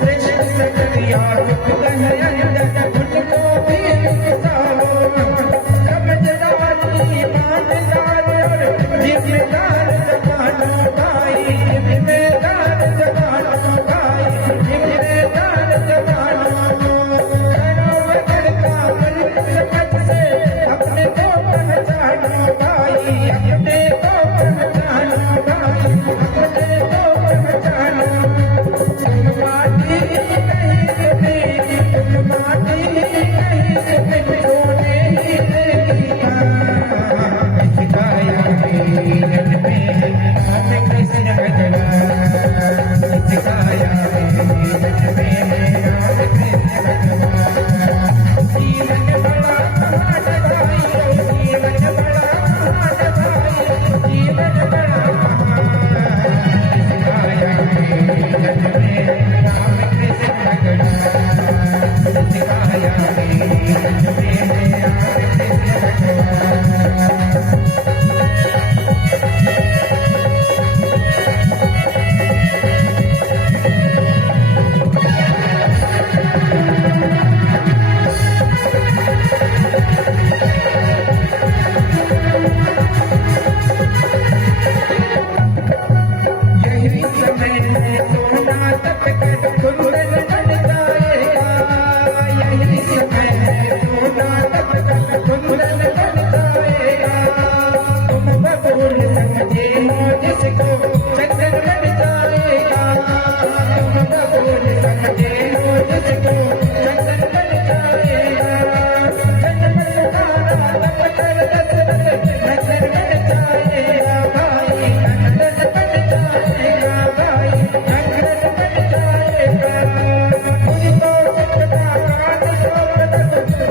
श्रेष्ठ करिया दुख है अंदर उनको भी निकसाओ समझदारी ईमानदार और जिम्मेदार जवानों भाई जिम्मेदार जवानों भाई जिम्मेदार जवानों करो वगर का मलकत से अपने को पहचानो भाई अपने को पहचानो भाई अपने को पहचानो तुम माटी नहीं मिली तुम माटी नहीं मिली सोने ही देगी सिखाया जग में हमें कृष्ण भजना सिखाया जग में हमें कृष्ण भजना जीवन बड़ा महान भाई जीवन बड़ा महान भाई जीवन बड़ा महान सिखाया जग में राम कृष्ण भजना सिखाया जग में राम कृष्ण भजना यही समय है सोना तक कर कुंदन बन जाएगा यही समय है सोना तक कर कुंदन बन जाएगा तुम बबूल समझे हो जिसको चंदन बन जाएगा तुम बबूल समझे हो जिसको चंदन बन जाएगा जन्म तुम्हारा तब कर दशरथ नंदन बन जाएगा भाई नंदन बन जाएगा भाई नंदन बन जाएगा मुझको सपना कान सोपत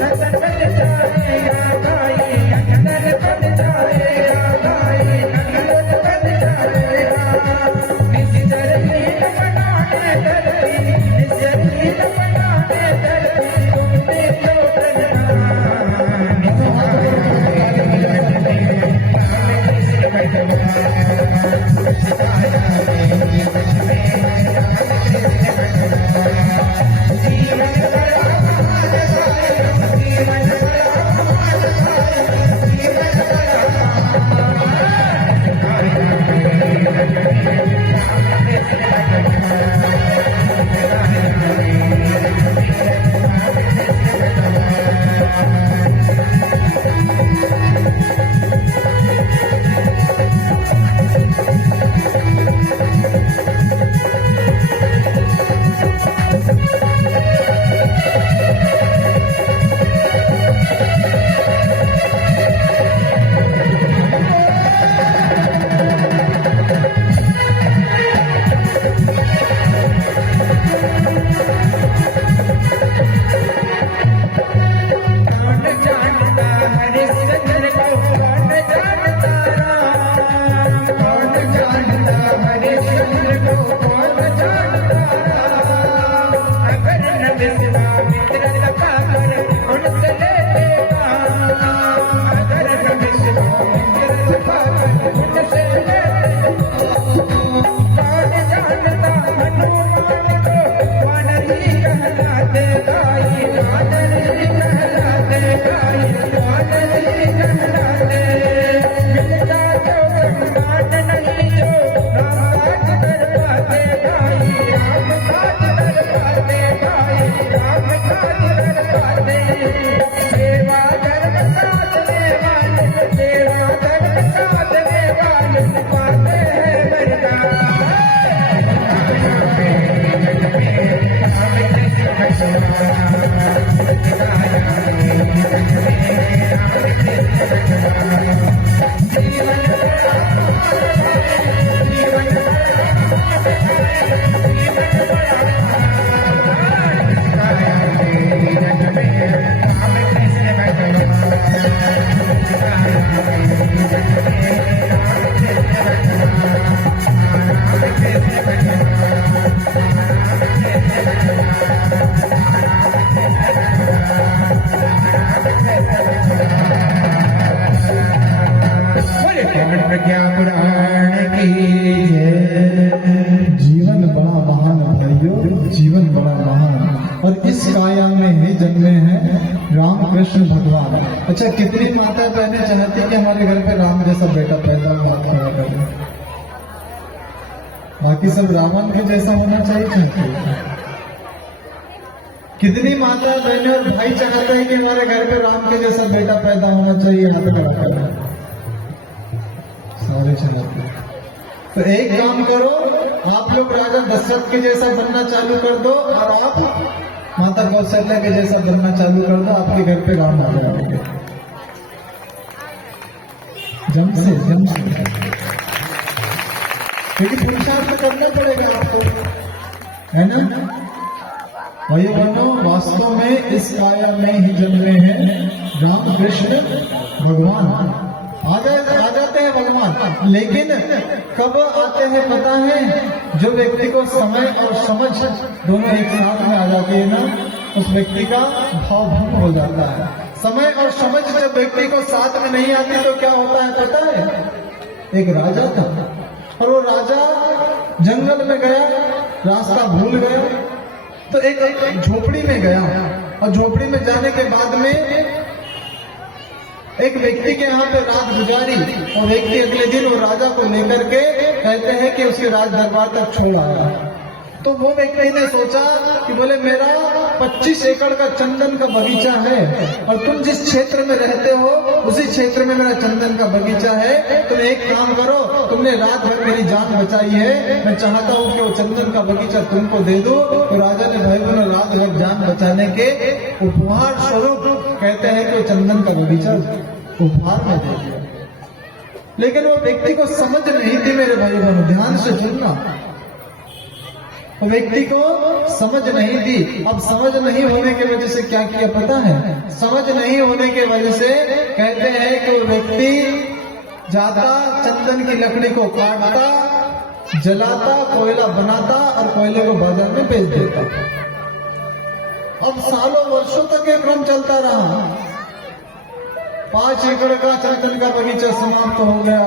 नंदन बन जाएगा भाई नंदन बन जाएगा भाई नंदन बन जाएगा निश्चर लील बनाने धरती निश्चर लील बनाने धरती तुमने जो मिलता तो ब्रह्मांड नहीं जो राम काज कर पाते की जय। जीवन बड़ा महान भाइयों, जीवन बड़ा महान। और इस काया में ही जन्मे हैं रामकृष्ण भगवान। अच्छा, कितनी माता बहनें चाहती कि हमारे घर पे राम जैसा बेटा पैदा हो, बाकी सब रावण के जैसा होना चाहिए चाहते। कितनी माता बहनें और भाई चाहते हैं कि हमारे घर पे राम के जैसा बेटा पैदा होना चाहिए, हाथ खड़ा कर। सारे चाहते हैं। तो एक काम करो, आप लोग राजा दशरथ के जैसा बनना चालू कर दो और आप माता कौशल्या के जैसा बनना चालू कर दो, आपके घर पे राम आ जाएंगे। जम से क्योंकि पुरुषार्थ करना पड़ेगा आपको, है ना भाइयों बहनों। वास्तव में इस काया में ही जन्मे हैं रामकृष्ण भगवान। आ जाते हैं भगवान, लेकिन कब आते हैं पता है? जो व्यक्ति को समय और समझ दोनों एक साथ में आ जाती है ना, उस व्यक्ति का भाव भंग हो जाता है। समय और समझ जब व्यक्ति को साथ में नहीं आती तो क्या होता है पता है? एक राजा था और वो राजा जंगल में गया, रास्ता भूल गया, तो एक झोपड़ी में गया और झोपड़ी में जाने के बाद में एक व्यक्ति के यहाँ पे रात गुजारी और व्यक्ति अगले दिन वो राजा को लेकर के कहते हैं कि उसके राज दरबार तक छोड़ आया। तो वो व्यक्ति ने सोचा कि बोले मेरा 25 एकड़ का चंदन का बगीचा है और तुम जिस क्षेत्र में रहते हो उसी क्षेत्र में मेरा चंदन का बगीचा है, तुम एक काम करो, तुमने रात भर मेरी जान बचाई है, मैं चाहता हूँ कि वो चंदन का बगीचा तुमको दे दो। तो राजा ने भाई बहनों रात भर जान बचाने के उपहार स्वरूप कहते हैं कि वो चंदन का बगीचा उपहार में दे दिया। लेकिन वो व्यक्ति को समझ नहीं थी मेरे भाई बहनों, ध्यान से सुनना, व्यक्ति को समझ नहीं थी। अब समझ नहीं होने की वजह से क्या किया पता है? समझ नहीं होने की वजह से कहते हैं कि व्यक्ति जाता, चंदन की लकड़ी को काटता, जलाता, कोयला बनाता और कोयले को बाजार में बेच देता। अब सालों वर्षों तक ये क्रम चलता रहा। 5 एकड़ का चंदन का बगीचा समाप्त हो गया,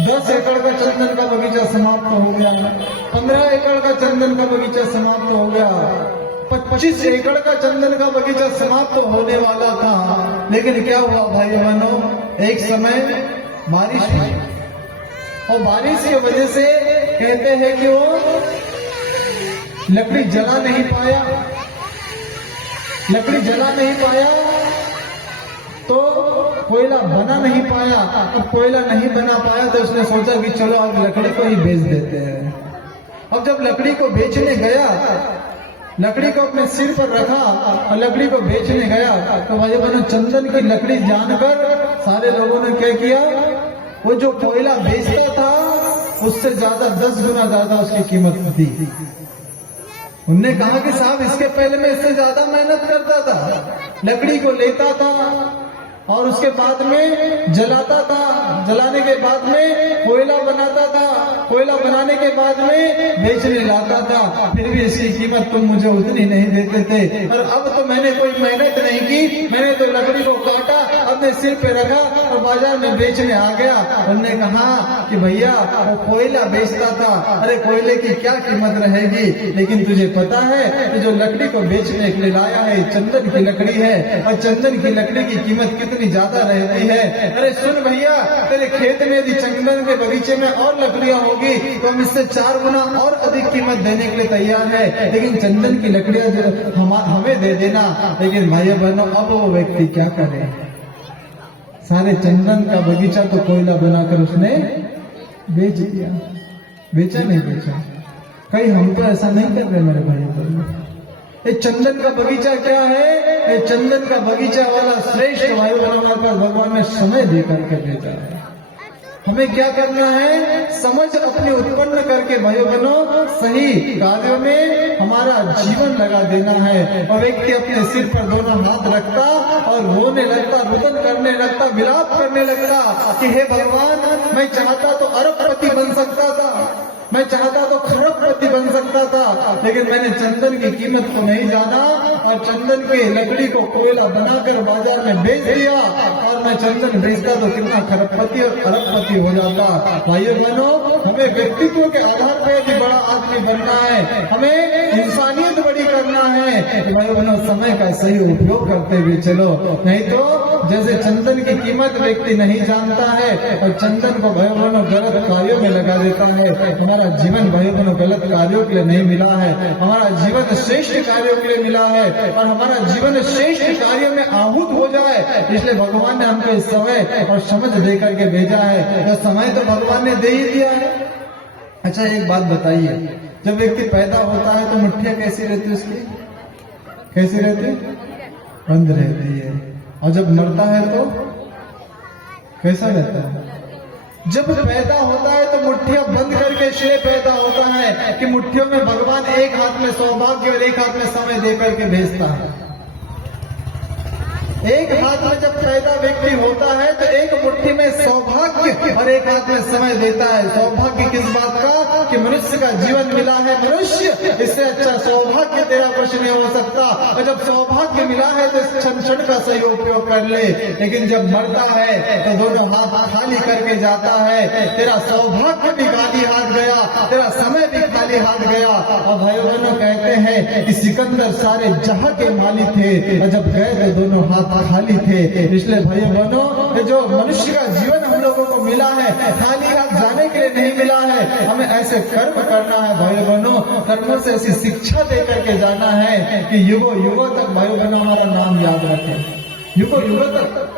10 एकड़ का चंदन का बगीचा समाप्त हो गया, 15 एकड़ का चंदन का बगीचा समाप्त हो गया, 25 एकड़ का चंदन का बगीचा समाप्त होने वाला था। लेकिन क्या हुआ भाई बहनों, एक समय बारिश हुई और बारिश की वजह से कहते हैं कि वो लकड़ी जला नहीं पाया, लकड़ी जला नहीं पाया तो कोयला बना नहीं पाया। अब कोयला नहीं बना पाया तो उसने सोचा कि चलो अब लकड़ी को ही बेच देते हैं। अब जब लकड़ी को बेचने गया, लकड़ी को अपने सिर पर रखा और लकड़ी को बेचने गया तो भाई बहनों चंदन की लकड़ी जानकर सारे लोगों ने क्या किया, वो जो कोयला बेचता था उससे ज्यादा 10 गुना ज्यादा उसकी कीमत दी। उनने कहा कि साहब इसके पहले मैं इससे ज्यादा मेहनत करता था, लकड़ी को लेता था और उसके बाद में जलाता था, जलाने के बाद में कोयला बनाता था, कोयला बनाने के बाद में बेचने लाता था, फिर भी इसकी कीमत तुम मुझे उतनी नहीं देते थे। और अब तो मैंने कोई मेहनत नहीं की, मैंने तो लकड़ी को काटा, अपने सिर पे रखा और बाजार में बेचने आ गया। उन्होंने कहा कि भैया वो कोयला बेचता था, अरे कोयले की क्या कीमत रहेगी, लेकिन तुझे पता है कि जो लकड़ी को बेचने के लिए लाया है चंदन की लकड़ी है और चंदन की लकड़ी की कीमत कितनी ज्यादा रहती है। अरे सुन भैया, तेरे खेत में यदि चंदन के बगीचे में और लकड़ियां होगी तो हम इससे 4 गुना और अधिक कीमत देने के लिए तैयार है, लेकिन चंदन की लकड़ियां जो हमें दे देना। लेकिन भाई बहनों अब वो व्यक्ति क्या करे, सारे चंदन का बगीचा तो कोयला बनाकर उसने बेच दिया। बेचा नहीं बेचा, कहीं हम तो ऐसा नहीं कर रहे मेरे भाई बहनों। ये चंदन का बगीचा क्या है? ये चंदन का बगीचा वाला श्रेष्ठ वायु बनाकर भगवान ने समय दे करके भेजा है। हमें क्या करना है? समझ अपने उत्पन्न करके भाइयों बहनों सही कार्यों में हमारा जीवन लगा देना है। और व्यक्ति अपने सिर पर दोनों हाथ रखता और रोने लगता, रुदन करने लगता, विलाप करने लगता कि हे भगवान, मैं चाहता तो अरबपति बन सकता था, मैं चाहता तो खरबपति बन सकता था, लेकिन मैंने चंदन की कीमत को नहीं जाना और और चंदन की लकड़ी को कोयला बनाकर बाजार में बेच दिया, और मैं चंदन बेचता तो कितना खरबपति और अरबपति हो जाता। भाइयों बहनों, हमें व्यक्तित्व के आधार पर भी बड़ा आदमी बनना है, हमें इंसानियत बड़ी करना है। भाइयों बहनों, समय का सही उपयोग करते हुए चलो, नहीं तो जैसे चंदन की कीमत व्यक्ति नहीं जानता है और चंदन को भाइयों बहनों गलत कार्यों में लगा देता है। हमारा जीवन भाइयों बहनों गलत कार्यों के लिए नहीं मिला है, हमारा जीवन श्रेष्ठ कार्यों के लिए मिला है, और हमारा जीवन श्रेष्ठ कार्यों में आहूत हो जाए, इसलिए भगवान ने हमको इस समय और समझ दे करके भेजा है। तो समय तो भगवान ने दे ही दिया है। अच्छा, एक बात बताइए, जब व्यक्ति पैदा होता है तो मुट्ठियां कैसी रहती है उसकी? कैसी रहती? बंद रहती है। और जब मरता है तो कैसा रहता है? जब पैदा होता है तो मुट्ठियां बंद करके इसलिए पैदा होता है कि मुट्ठियों में भगवान एक हाथ में सौभाग्य और एक हाथ में समय दे करके भेजता है। एक हाथ में जब पैदा व्यक्ति होता है तो एक मुट्ठी में सौभाग्य और एक हाथ में समय देता है। सौभाग्य किस बात का? कि मनुष्य का जीवन मिला है। मनुष्य, इससे अच्छा सौभाग्य तेरा कुछ नहीं हो सकता। और जब सौभाग्य मिला है तो इस क्षण का सही उपयोग कर ले, लेकिन जब मरता है तो दोनों हाथ खाली करके जाता है। तेरा सौभाग्य भी खाली हाथ गया, तेरा समय भी खाली हाथ गया। और भाइयों बहनों, कहते हैं कि सिकंदर सारे जहां के मालिक थे और जब गए तो दोनों हाथ खाली थे। इसलिए भाइयों बहनों, जो मनुष्य का जीवन हम लोगों को मिला है खाली हाथ जाने के लिए नहीं मिला है। हमें ऐसे कर्म करना है भाइयों बहनों, कर्मों से ऐसी शिक्षा दे करके जाना है कि युगों युगों तक भाइयों बहनों हमारा नाम याद रखे। युगों युगों तक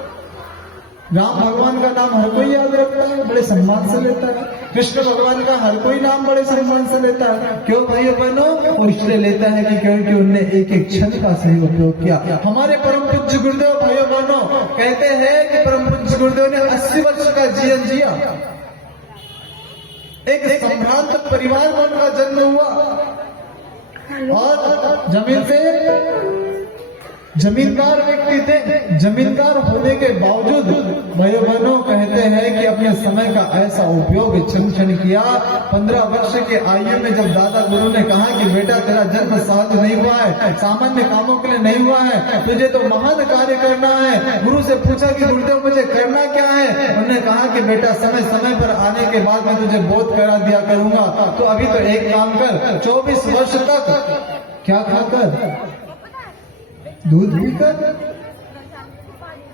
राम भगवान का नाम हर कोई याद रखता है, बड़े सम्मान से लेता है। कृष्ण भगवान का हर कोई नाम बड़े सम्मान से लेता है। क्यों भाइयों बहनों? वो इसलिए लेता है कि क्योंकि उनने एक एक क्षण का सही उपयोग किया। हमारे परम पूज्य गुरुदेव भाइयों बहनों कहते हैं कि परम पूज्य गुरुदेव ने 80 वर्ष का जीवन जिया। एक संभ्रांत परिवार में उनका जन्म हुआ और जमीन से जमींदार व्यक्ति थे। जमींदार होने के बावजूद भाइयों बहनों कहते हैं कि अपने समय का ऐसा उपयोग क्षण क्षण किया। 15 वर्ष के आयु में जब दादा गुरु ने कहा कि बेटा तेरा जन्म सहज नहीं हुआ है, सामान्य कामों के लिए नहीं हुआ है, तुझे तो महान कार्य करना है। गुरु से पूछा कि गुरुदेव मुझे करना क्या है? उन्होंने कहा कि बेटा समय समय पर आने के बाद मैं तुझे बोध करा दिया करूंगा, तो अभी तो एक काम कर, 24 वर्ष तक क्या खाकर, दूध पीकर,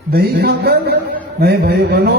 दही खाकर, नहीं भाई बनो,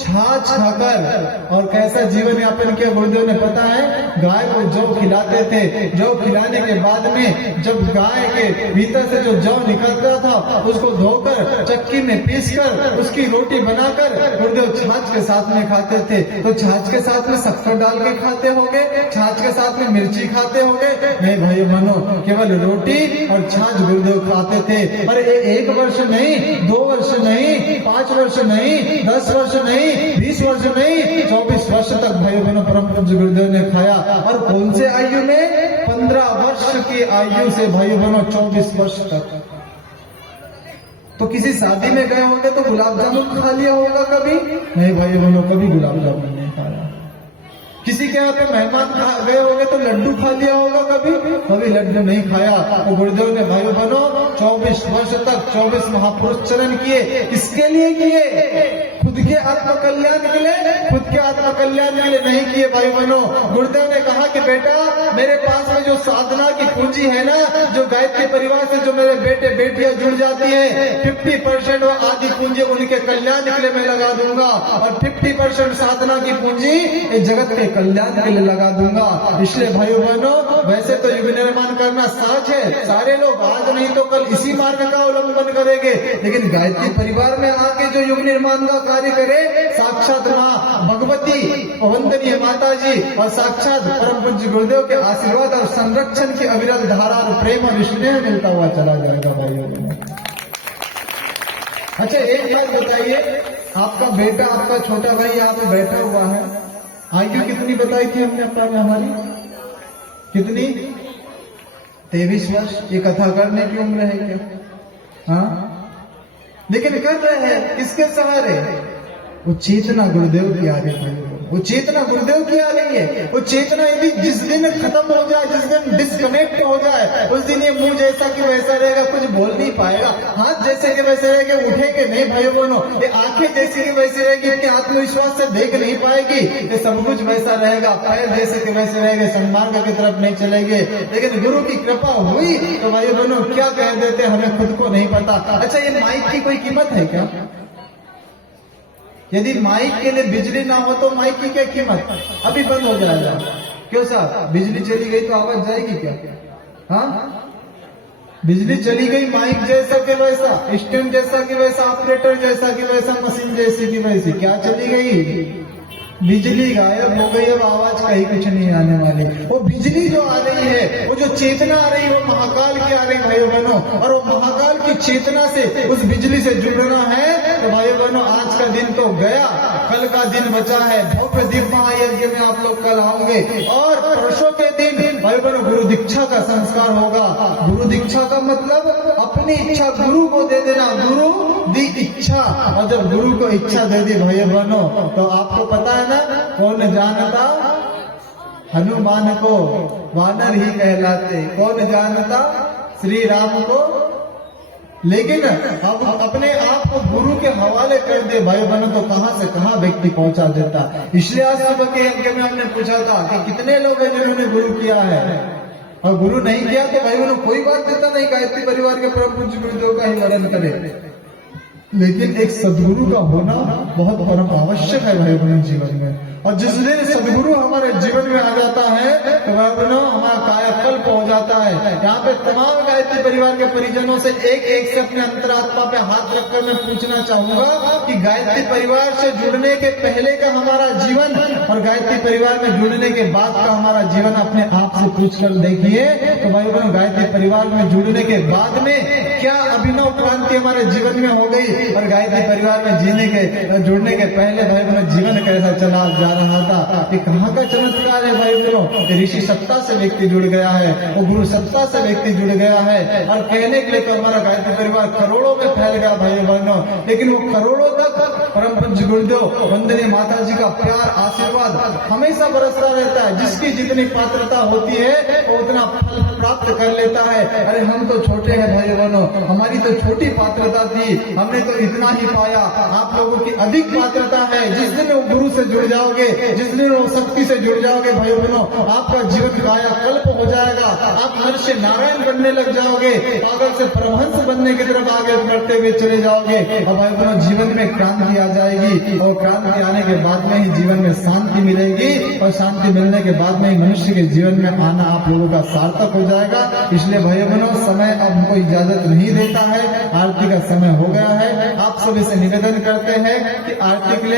छाछ खाकर। और कैसा जीवन यापन किया गुरुदेव ने पता है? गाय को जौ खिलाते थे, जौ खिलाने के बाद में जब गाय के भीतर से जो जौ निकलता था उसको धोकर चक्की में पीसकर उसकी रोटी बनाकर गुरुदेव छाछ के साथ में खाते थे। तो छाछ के साथ में शक्कर डाल के खाते होंगे, छाछ के साथ में मिर्ची खाते होंगे? नहीं भाई बनो, केवल रोटी और छाछ गुरुदेव खाते थे। और 1 वर्ष नहीं, 2 वर्ष नहीं, 5 वर्ष नहीं, 10 वर्ष नहीं, 20 वर्ष नहीं, 24 वर्ष तक भाई बहनों परम पूज्य गुरुदेव ने खाया। और कौन से आयु में? 15 वर्ष की आयु से भाई बहनों 24 वर्ष तक। तो किसी शादी में गए होंगे तो गुलाब जामुन खा लिया होगा कभी? नहीं भाई बहनों, कभी गुलाब जामुन नहीं खाया। किसी के यहाँ पे मेहमान गए होंगे तो लड्डू खा लिया होगा कभी? कभी लड्डू नहीं खाया। तो गुरुदेव ने भाइयों बहनों 24 वर्ष तक 24 महापुरुष चरण किए। किसके लिए किए? खुद के आत्म कल्याण के लिए? खुद के आत्म कल्याण के लिए नहीं किए भाई बहनों। गुरुदेव ने कहा कि बेटा मेरे पास में जो साधना की पूंजी है ना, जो गायत्री परिवार से जो मेरे बेटे बेटियां जुड़ जाती है, 50% वो आदि पूंजी उनके कल्याण के लिए मैं लगा दूंगा, और 50% साधना की पूंजी इस जगत के कल्याण के लिए लगा दूंगा। इसलिए भाइयों बहनों, वैसे तो युग निर्माण करना सहज है, सारे लोग आज नहीं तो कल इसी मार्ग का अवलंबन करेंगे, लेकिन गायत्री परिवार में आके जो युग निर्माण का कार्य करे, साक्षात माँ भगवती वंदनीय माता जी और साक्षात परम पूज्य गुरुदेव के आशीर्वाद और संरक्षण की अविरल धारा और प्रेम और स्नेह मिलता हुआ चला जाएगा भाइयों बहनों। अच्छा, एक बात बताइए, आपका बेटा, आपका छोटा भाई यहाँ पे बैठा हुआ है, आयु कितनी बताई थी हमने अपना में? हमारी कितनी? 23 वर्ष। ये कथा करने की उम्र है क्या? हाँ, लेकिन कर रहे हैं किसके सहारे? वो चेतना गुरुदेव की आ रही है, वो चेतना गुरुदेव की आ गई है। वो चेतना यदि जिस दिन खत्म हो जाए, जिस दिन डिस्कनेक्ट हो जाए, उस दिन ये मुंह जैसा कि वैसा रहेगा, कुछ बोल नहीं पाएगा, हाथ जैसे कि वैसे रहेगा, उठेंगे नहीं भाइयों बहनों, ये आंखें जैसी कि वैसी रहेगी, इतने आत्मविश्वास से देख नहीं पाएगी, ये सब कुछ वैसा रहेगा, पैर जैसे कि वैसे रहेंगे, सन्मार्ग की तरफ नहीं चलेंगे। लेकिन गुरु की कृपा हुई तो भाइयों बहनों क्या कह देते हमें खुद को नहीं पता। अच्छा, ये माइक की कोई कीमत है क्या? यदि माइक के लिए बिजली ना हो तो माइक की क्या कीमत? अभी बंद हो जाएगा। क्यों साहब, बिजली चली गई तो आवाज जाएगी क्या? हाँ, बिजली चली गई, माइक जैसा कि वैसा, स्टैंड जैसा कि वैसा, ऑपरेटर जैसा कि वैसा, मशीन जैसी कि वैसी, क्या चली गई? बिजली गायब हो गई, अब आवाज कहीं कुछ नहीं आने वाली। वो बिजली जो आ रही है, वो जो चेतना आ रही है, वो महाकाल की आ रही भाइयों बहनों, और वो महाकाल की चेतना से उस बिजली से जुड़ना है तो भाइयों बहनों आज का दिन तो गया, कल का दिन बचा है। भव्य दिव्य महायज्ञ में आप लोग कल आओगे, और परसों के दिन भाइयों बहनों गुरु दीक्षा का संस्कार होगा। गुरु दीक्षा का मतलब अपनी इच्छा गुरु को दे देना, गुरु दी इच्छा। और जब गुरु को इच्छा दे दी भाइयों बहनों, तो आपको पता है ना, कौन जानता हनुमान को वानर ही कहलाते, कौन जानता श्री राम को। लेकिन अब अपने आप को गुरु के हवाले कर दे भाई बहनों, तो कहां से कहां व्यक्ति पहुंचा देता। इसलिए आज सुबह के यज्ञ में हमने पूछा था कि कितने लोग हैं जिन्होंने गुरु किया है, और गुरु नहीं किया तो भाई बहनों कोई बात देता नहीं, गायत्री परिवार के परम पूज्य गुरुदेव का ही वर्णन करे। लेकिन एक सदगुरु का होना बहुत परम आवश्यक है भाई बहनों जीवन में। और जिस दिन सदगुरु हमारे जीवन में आ जाता है तो भाई बहनों हमारा कायाकल्प हो जाता है। यहाँ पे तमाम गायत्री परिवार के परिजनों से एक एक से अपने अंतरात्मा पे हाथ रखकर मैं पूछना चाहूंगा कि गायत्री परिवार से जुड़ने के पहले का हमारा जीवन और गायत्री परिवार में जुड़ने के बाद का हमारा जीवन अपने आप से पूछ कर देखिए। तो भाई बहनों गायत्री परिवार में जुड़ने के बाद में क्या अभिनव क्रांति हमारे जीवन में हो गई, और गायत्री परिवार में जुड़ने के पहले भाई बहनों जीवन कैसा चला जा रहा था। ये कहाँ का चमत्कार है भाई बहनों। ऋषि सत्ता से व्यक्ति जुड़ गया है, वो गुरु सत्ता से व्यक्ति जुड़ गया है, और कहने के लिए तो हमारा गायत्री परिवार करोड़ों में फैल गया भाई बहनों। लेकिन वो करोड़ों तक परम पूज्य गुरुदेव वंदनीय माता जी का प्यार आशीर्वाद हमेशा बरसता रहता है। जिसकी जितनी पात्रता होती है वो उतना फल प्राप्त कर लेता है। अरे हम तो छोटे हैं भाई बहनों, हमारी तो छोटी पात्रता थी, हमने तो इतना ही पाया। आप लोगों की अधिक पात्रता है। जिस दिन वो गुरु से जुड़ जाओगे, जिस दिन वो शक्ति से जुड़ जाओगे भाई बहनों, आपका जीवन कायाकल्प हो जाएगा। आप नर से नारायण बनने लग जाओगे, पागल से परमहंस बनने की तरफ आगे बढ़ते हुए चले जाओगे। और भाई बहनों जीवन में क्रांति आ जाएगी, और क्रांति आने के बाद में ही जीवन में शांति मिलेगी, और शांति मिलने के बाद में ही मनुष्य के जीवन में आना आप लोगों का सार्थक हो जाएगा। इसलिए भाई बहनों समय अब हमको इजाजत नहीं देता है, आरती का समय हो गया है। आप सभी से निवेदन करते हैं कि आरती के लिए